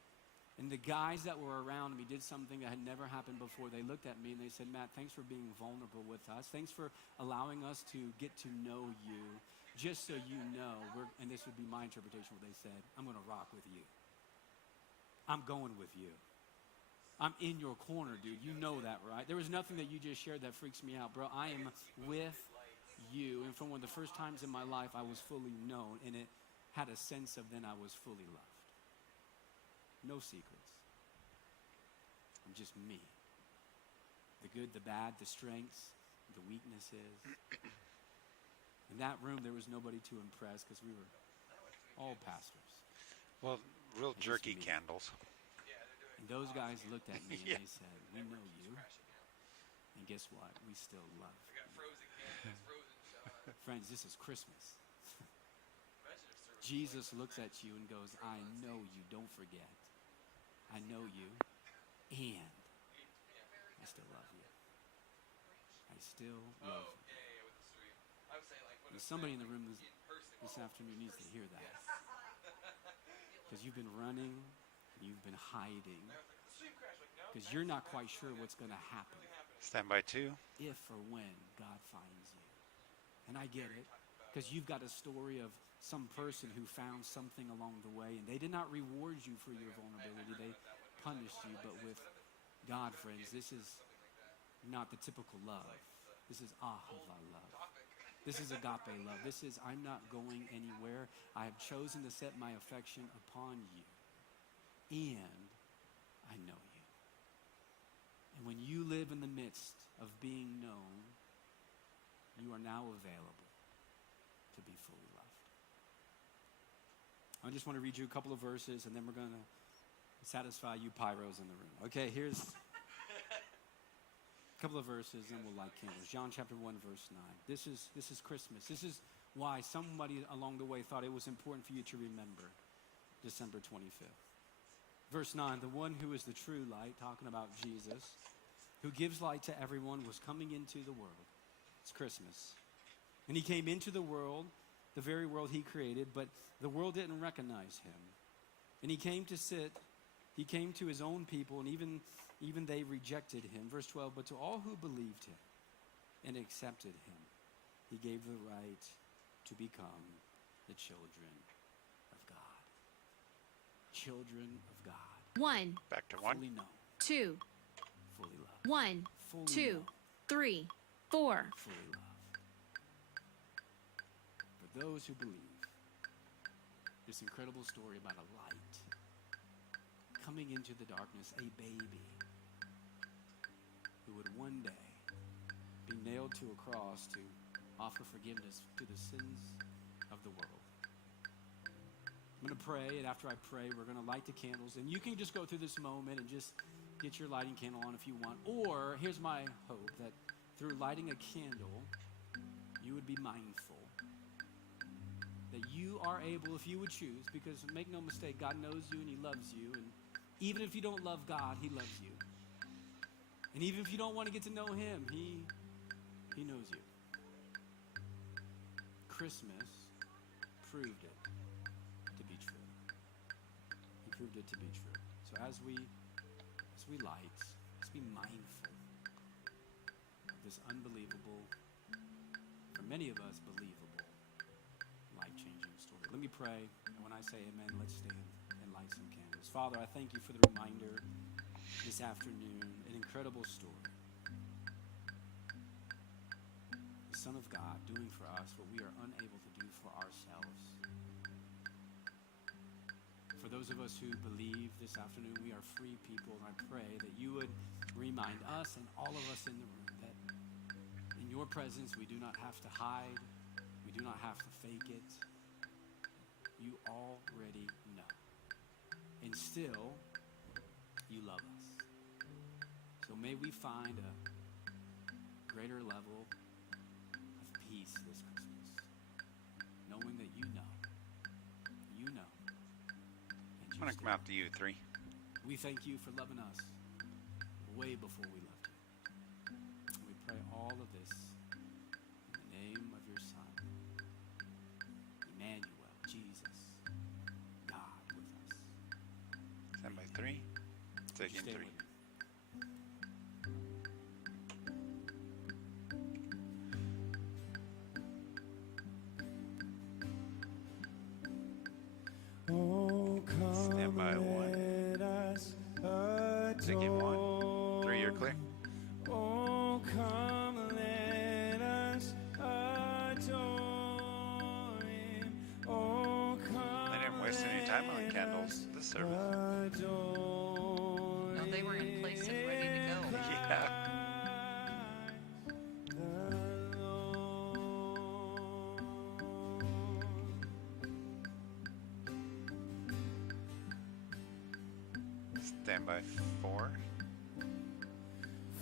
and the guys that were around me did something that had never happened before. They looked at me and they said, Matt, thanks for being vulnerable with us. Thanks for allowing us to get to know you. Just so you know, and this would be my interpretation of what they said, I'm going to rock with you. I'm going with you. I'm in your corner, dude. You know that, right? There was nothing that you just shared that freaks me out, bro. I am with you. And from one of the first times in my life, I was fully known, and it had a sense of then I was fully loved. No secrets. I'm just me. The good, the bad, the strengths, the weaknesses. In that room, there was nobody to impress because we were all pastors. Well, real Just jerky me. candles. And those guys looked at me Yeah. and they said, we know you. And guess what? We still love you. Friends, this is Christmas. Jesus looks at you and goes, I know you, don't forget. I know you, and I still love you. I still love you. And somebody in the room this afternoon needs to hear that. Because you've been running, you've been hiding, because you're not quite sure what's going to happen Stand by 2. if or when God finds you. And I get it, because you've got a story of some person who found something along the way, and they did not reward you for your vulnerability. They punished you. But with God, friends, this is not the typical love. This is ahava love. This is agape love. This is, I'm not going anywhere. I have chosen to set my affection upon you, and I know you. And when you live in the midst of being known, you are now available to be fully loved. I just want to read you a couple of verses, and then we're going to satisfy you pyros in the room. Okay, here's a couple of verses, and we'll light candles. John chapter 1, verse 9. This is Christmas. This is why somebody along the way thought it was important for you to remember December 25th. Verse 9, the one who is the true light, talking about Jesus, who gives light to everyone, was coming into the world. It's Christmas. And he came into the world, the very world he created, but the world didn't recognize him. And he came to his own people, and even they rejected him. Verse 12, but to all who believed him and accepted him, he gave the right to become the children of God. Children of God. 1, Back to 1. Fully known, 2, fully loved. 1, Fully 2, known, 3, 4. fully loved. For those who believe, this incredible story about a light coming into the darkness, a baby who would one day be nailed to a cross to offer forgiveness to the sins of the world. I'm going to pray, and after I pray, we're going to light the candles. And you can just go through this moment and just get your lighting candle on if you want. Or here's my hope, that through lighting a candle, you would be mindful that you are able, if you would choose, because make no mistake, God knows you and he loves you. And even if you don't love God, he loves you. And even if you don't want to get to know him, he knows you. Christmas proved it to be true. He proved it to be true. So as we light, let's be mindful of this unbelievable, for many of us, believable, life-changing story. Let me pray, and when I say amen, let's stand and light some candles. Father, I thank you for the reminder this afternoon, an incredible story. The Son of God doing for us what we are unable to do for ourselves. For those of us who believe this afternoon, we are free people, and I pray that you would remind us and all of us in the room that in your presence we do not have to hide, we do not have to fake it. You already know. And still, you love us. So may we find a greater level of peace this Christmas, knowing that you know. I'm going to come out to you, 3. We thank you for loving us way before we loved you. And we pray all of this in the name of your Son, Emmanuel, Jesus, God with us. Stand by 3. Taking Stay 3. with me. Oh, come Stand by 1. let us Taking 1. adore 3, you're clear. Oh, come let us adore him. Oh, come They didn't waste any time on the candles this service. adore No, they were in place and ready to go. Yeah. the Lord. Stand by 4.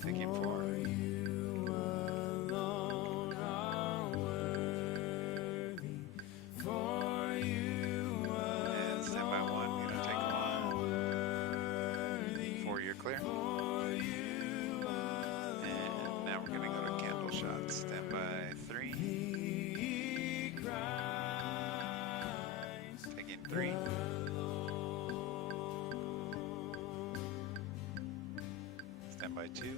Taking 4. For you alone are worthy. For you And stand by 1. You're going to take 1. 4, you're clear. And now we're going to go to candle shots. Stand by 3. Taking 3. Stand by 2.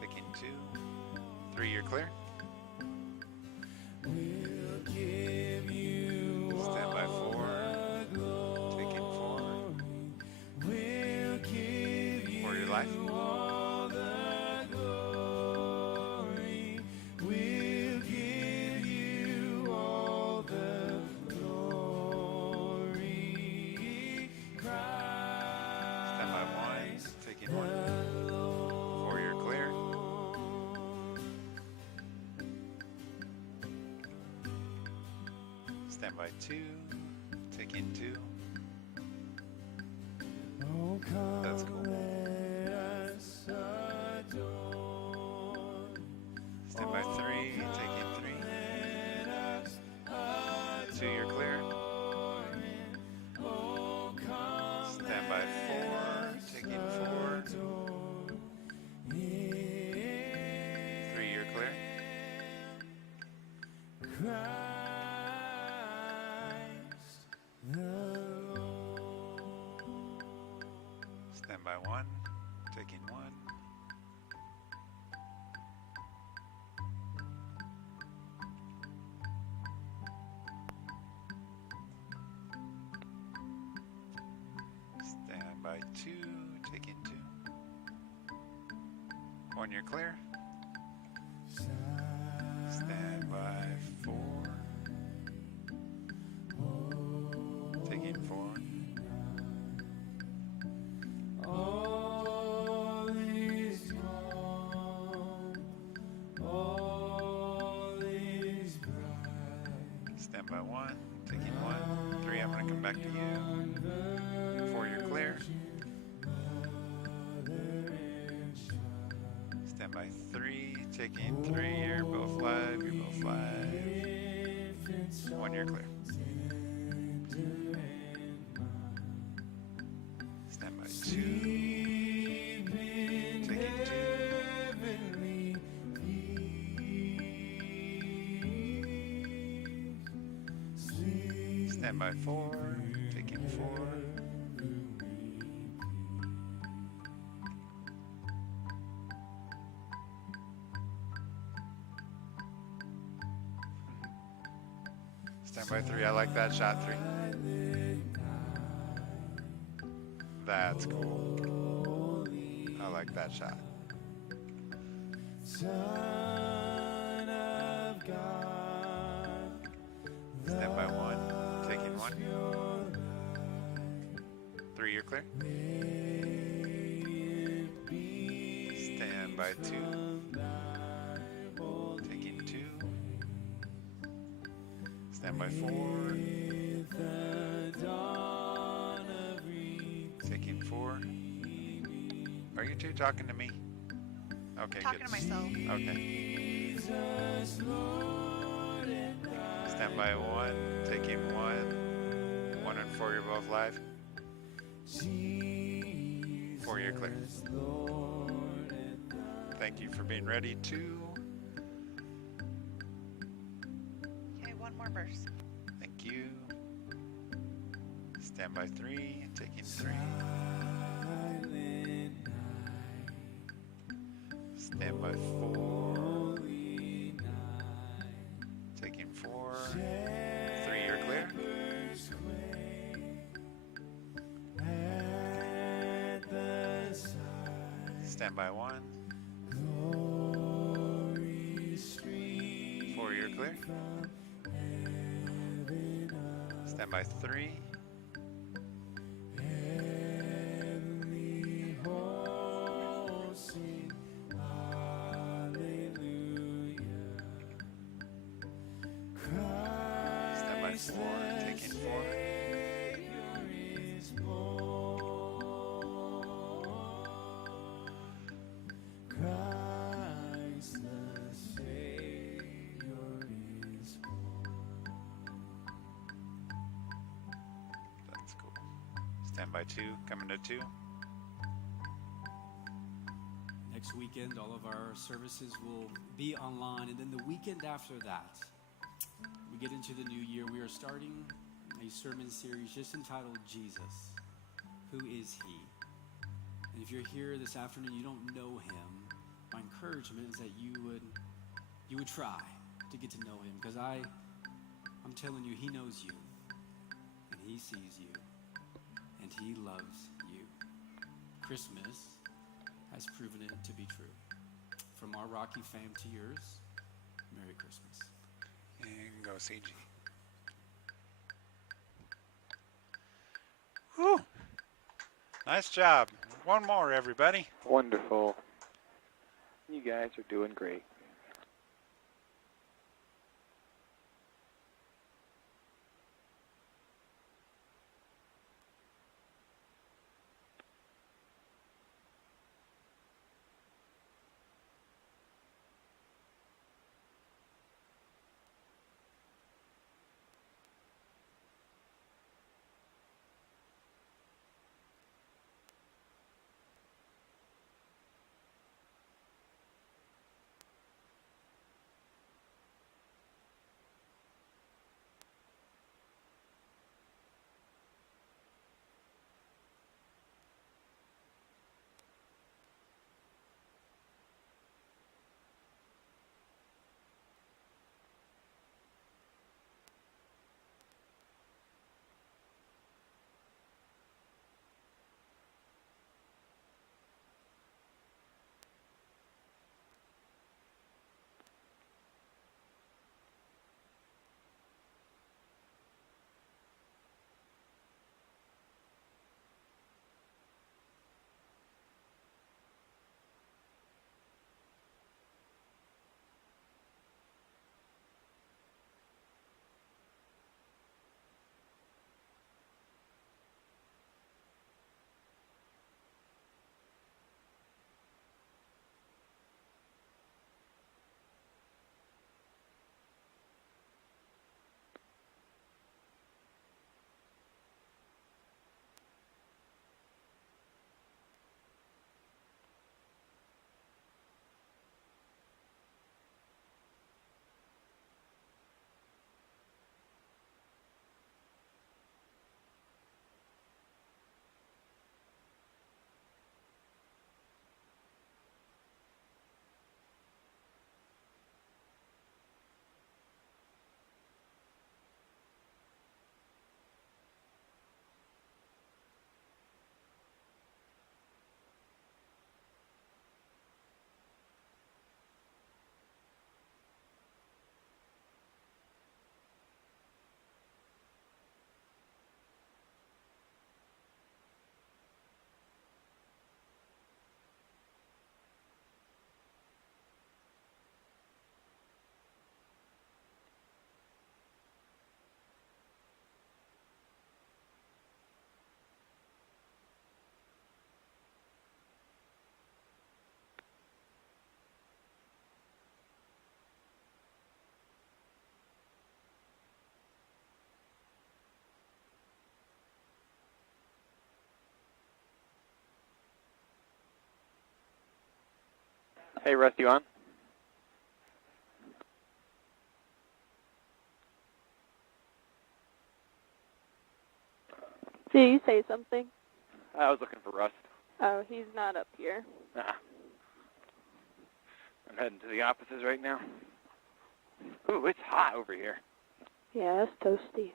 Taking 2. 3, you're clear. We'll give you Stand by 4. Taking 4. We'll give you For your life. all the glory. We'll give you all the glory. Stand by 1. Taking 1. 4, you're clear. Stand by 2. Taking 2. Oh, come That's cool. let us adore. Stand by 3. Taking 3. Let us 2, you're clear. Oh, come Stand by 4. Taking 4. Christ the Lord. Stand by one, taking one. Stand by two, taking two. One, you're clear. Stand by four. Taking four. All is calm, all is bright. Stand by one, taking one. Three, I'm going to come back to you. Four, you're clear. Stand by three, taking three. You're both live, you're both live. One, you're clear. Stand by two, taking two. Stand by four, taking four. Stand by three, I like that shot, three. That's cool. I like that shot. Son of God. Stand by one, taking one. Three, you're clear. Stand by two, taking two. Stand by four, taking four. Are you two talking to me? Okay, Talking good. to myself. Okay. Stand by one, taking one. One and four, you're both live. Four, you're clear. Thank you for being ready. Two. Okay, one more verse. Thank you. Stand by three, taking three. Stand by four, taking four. Three, you're clear. Stand by one. Four, you're clear. Stand by three. Stand by four, taking four. That's cool. Stand by two, coming to two. Next weekend, all of our services will be online. And then the weekend after that, we get into the new year. We are starting a sermon series just entitled Jesus. Who is He? And if you're here this afternoon, you don't know Him, my encouragement is that you would try to get to know Him. Because I'm telling you, He knows you. And He sees you. And He loves you. Christmas has proven it to be true. From our Rocky fam to yours, Merry Christmas. And go CG. Whew. Nice job. One more, everybody. Wonderful. You guys are doing great. Hey, Russ, you on? Did you say something? I was looking for Russ. Oh, he's not up here. Nah. I'm heading to the offices right now. Ooh, it's hot over here. Yeah, it's toasty.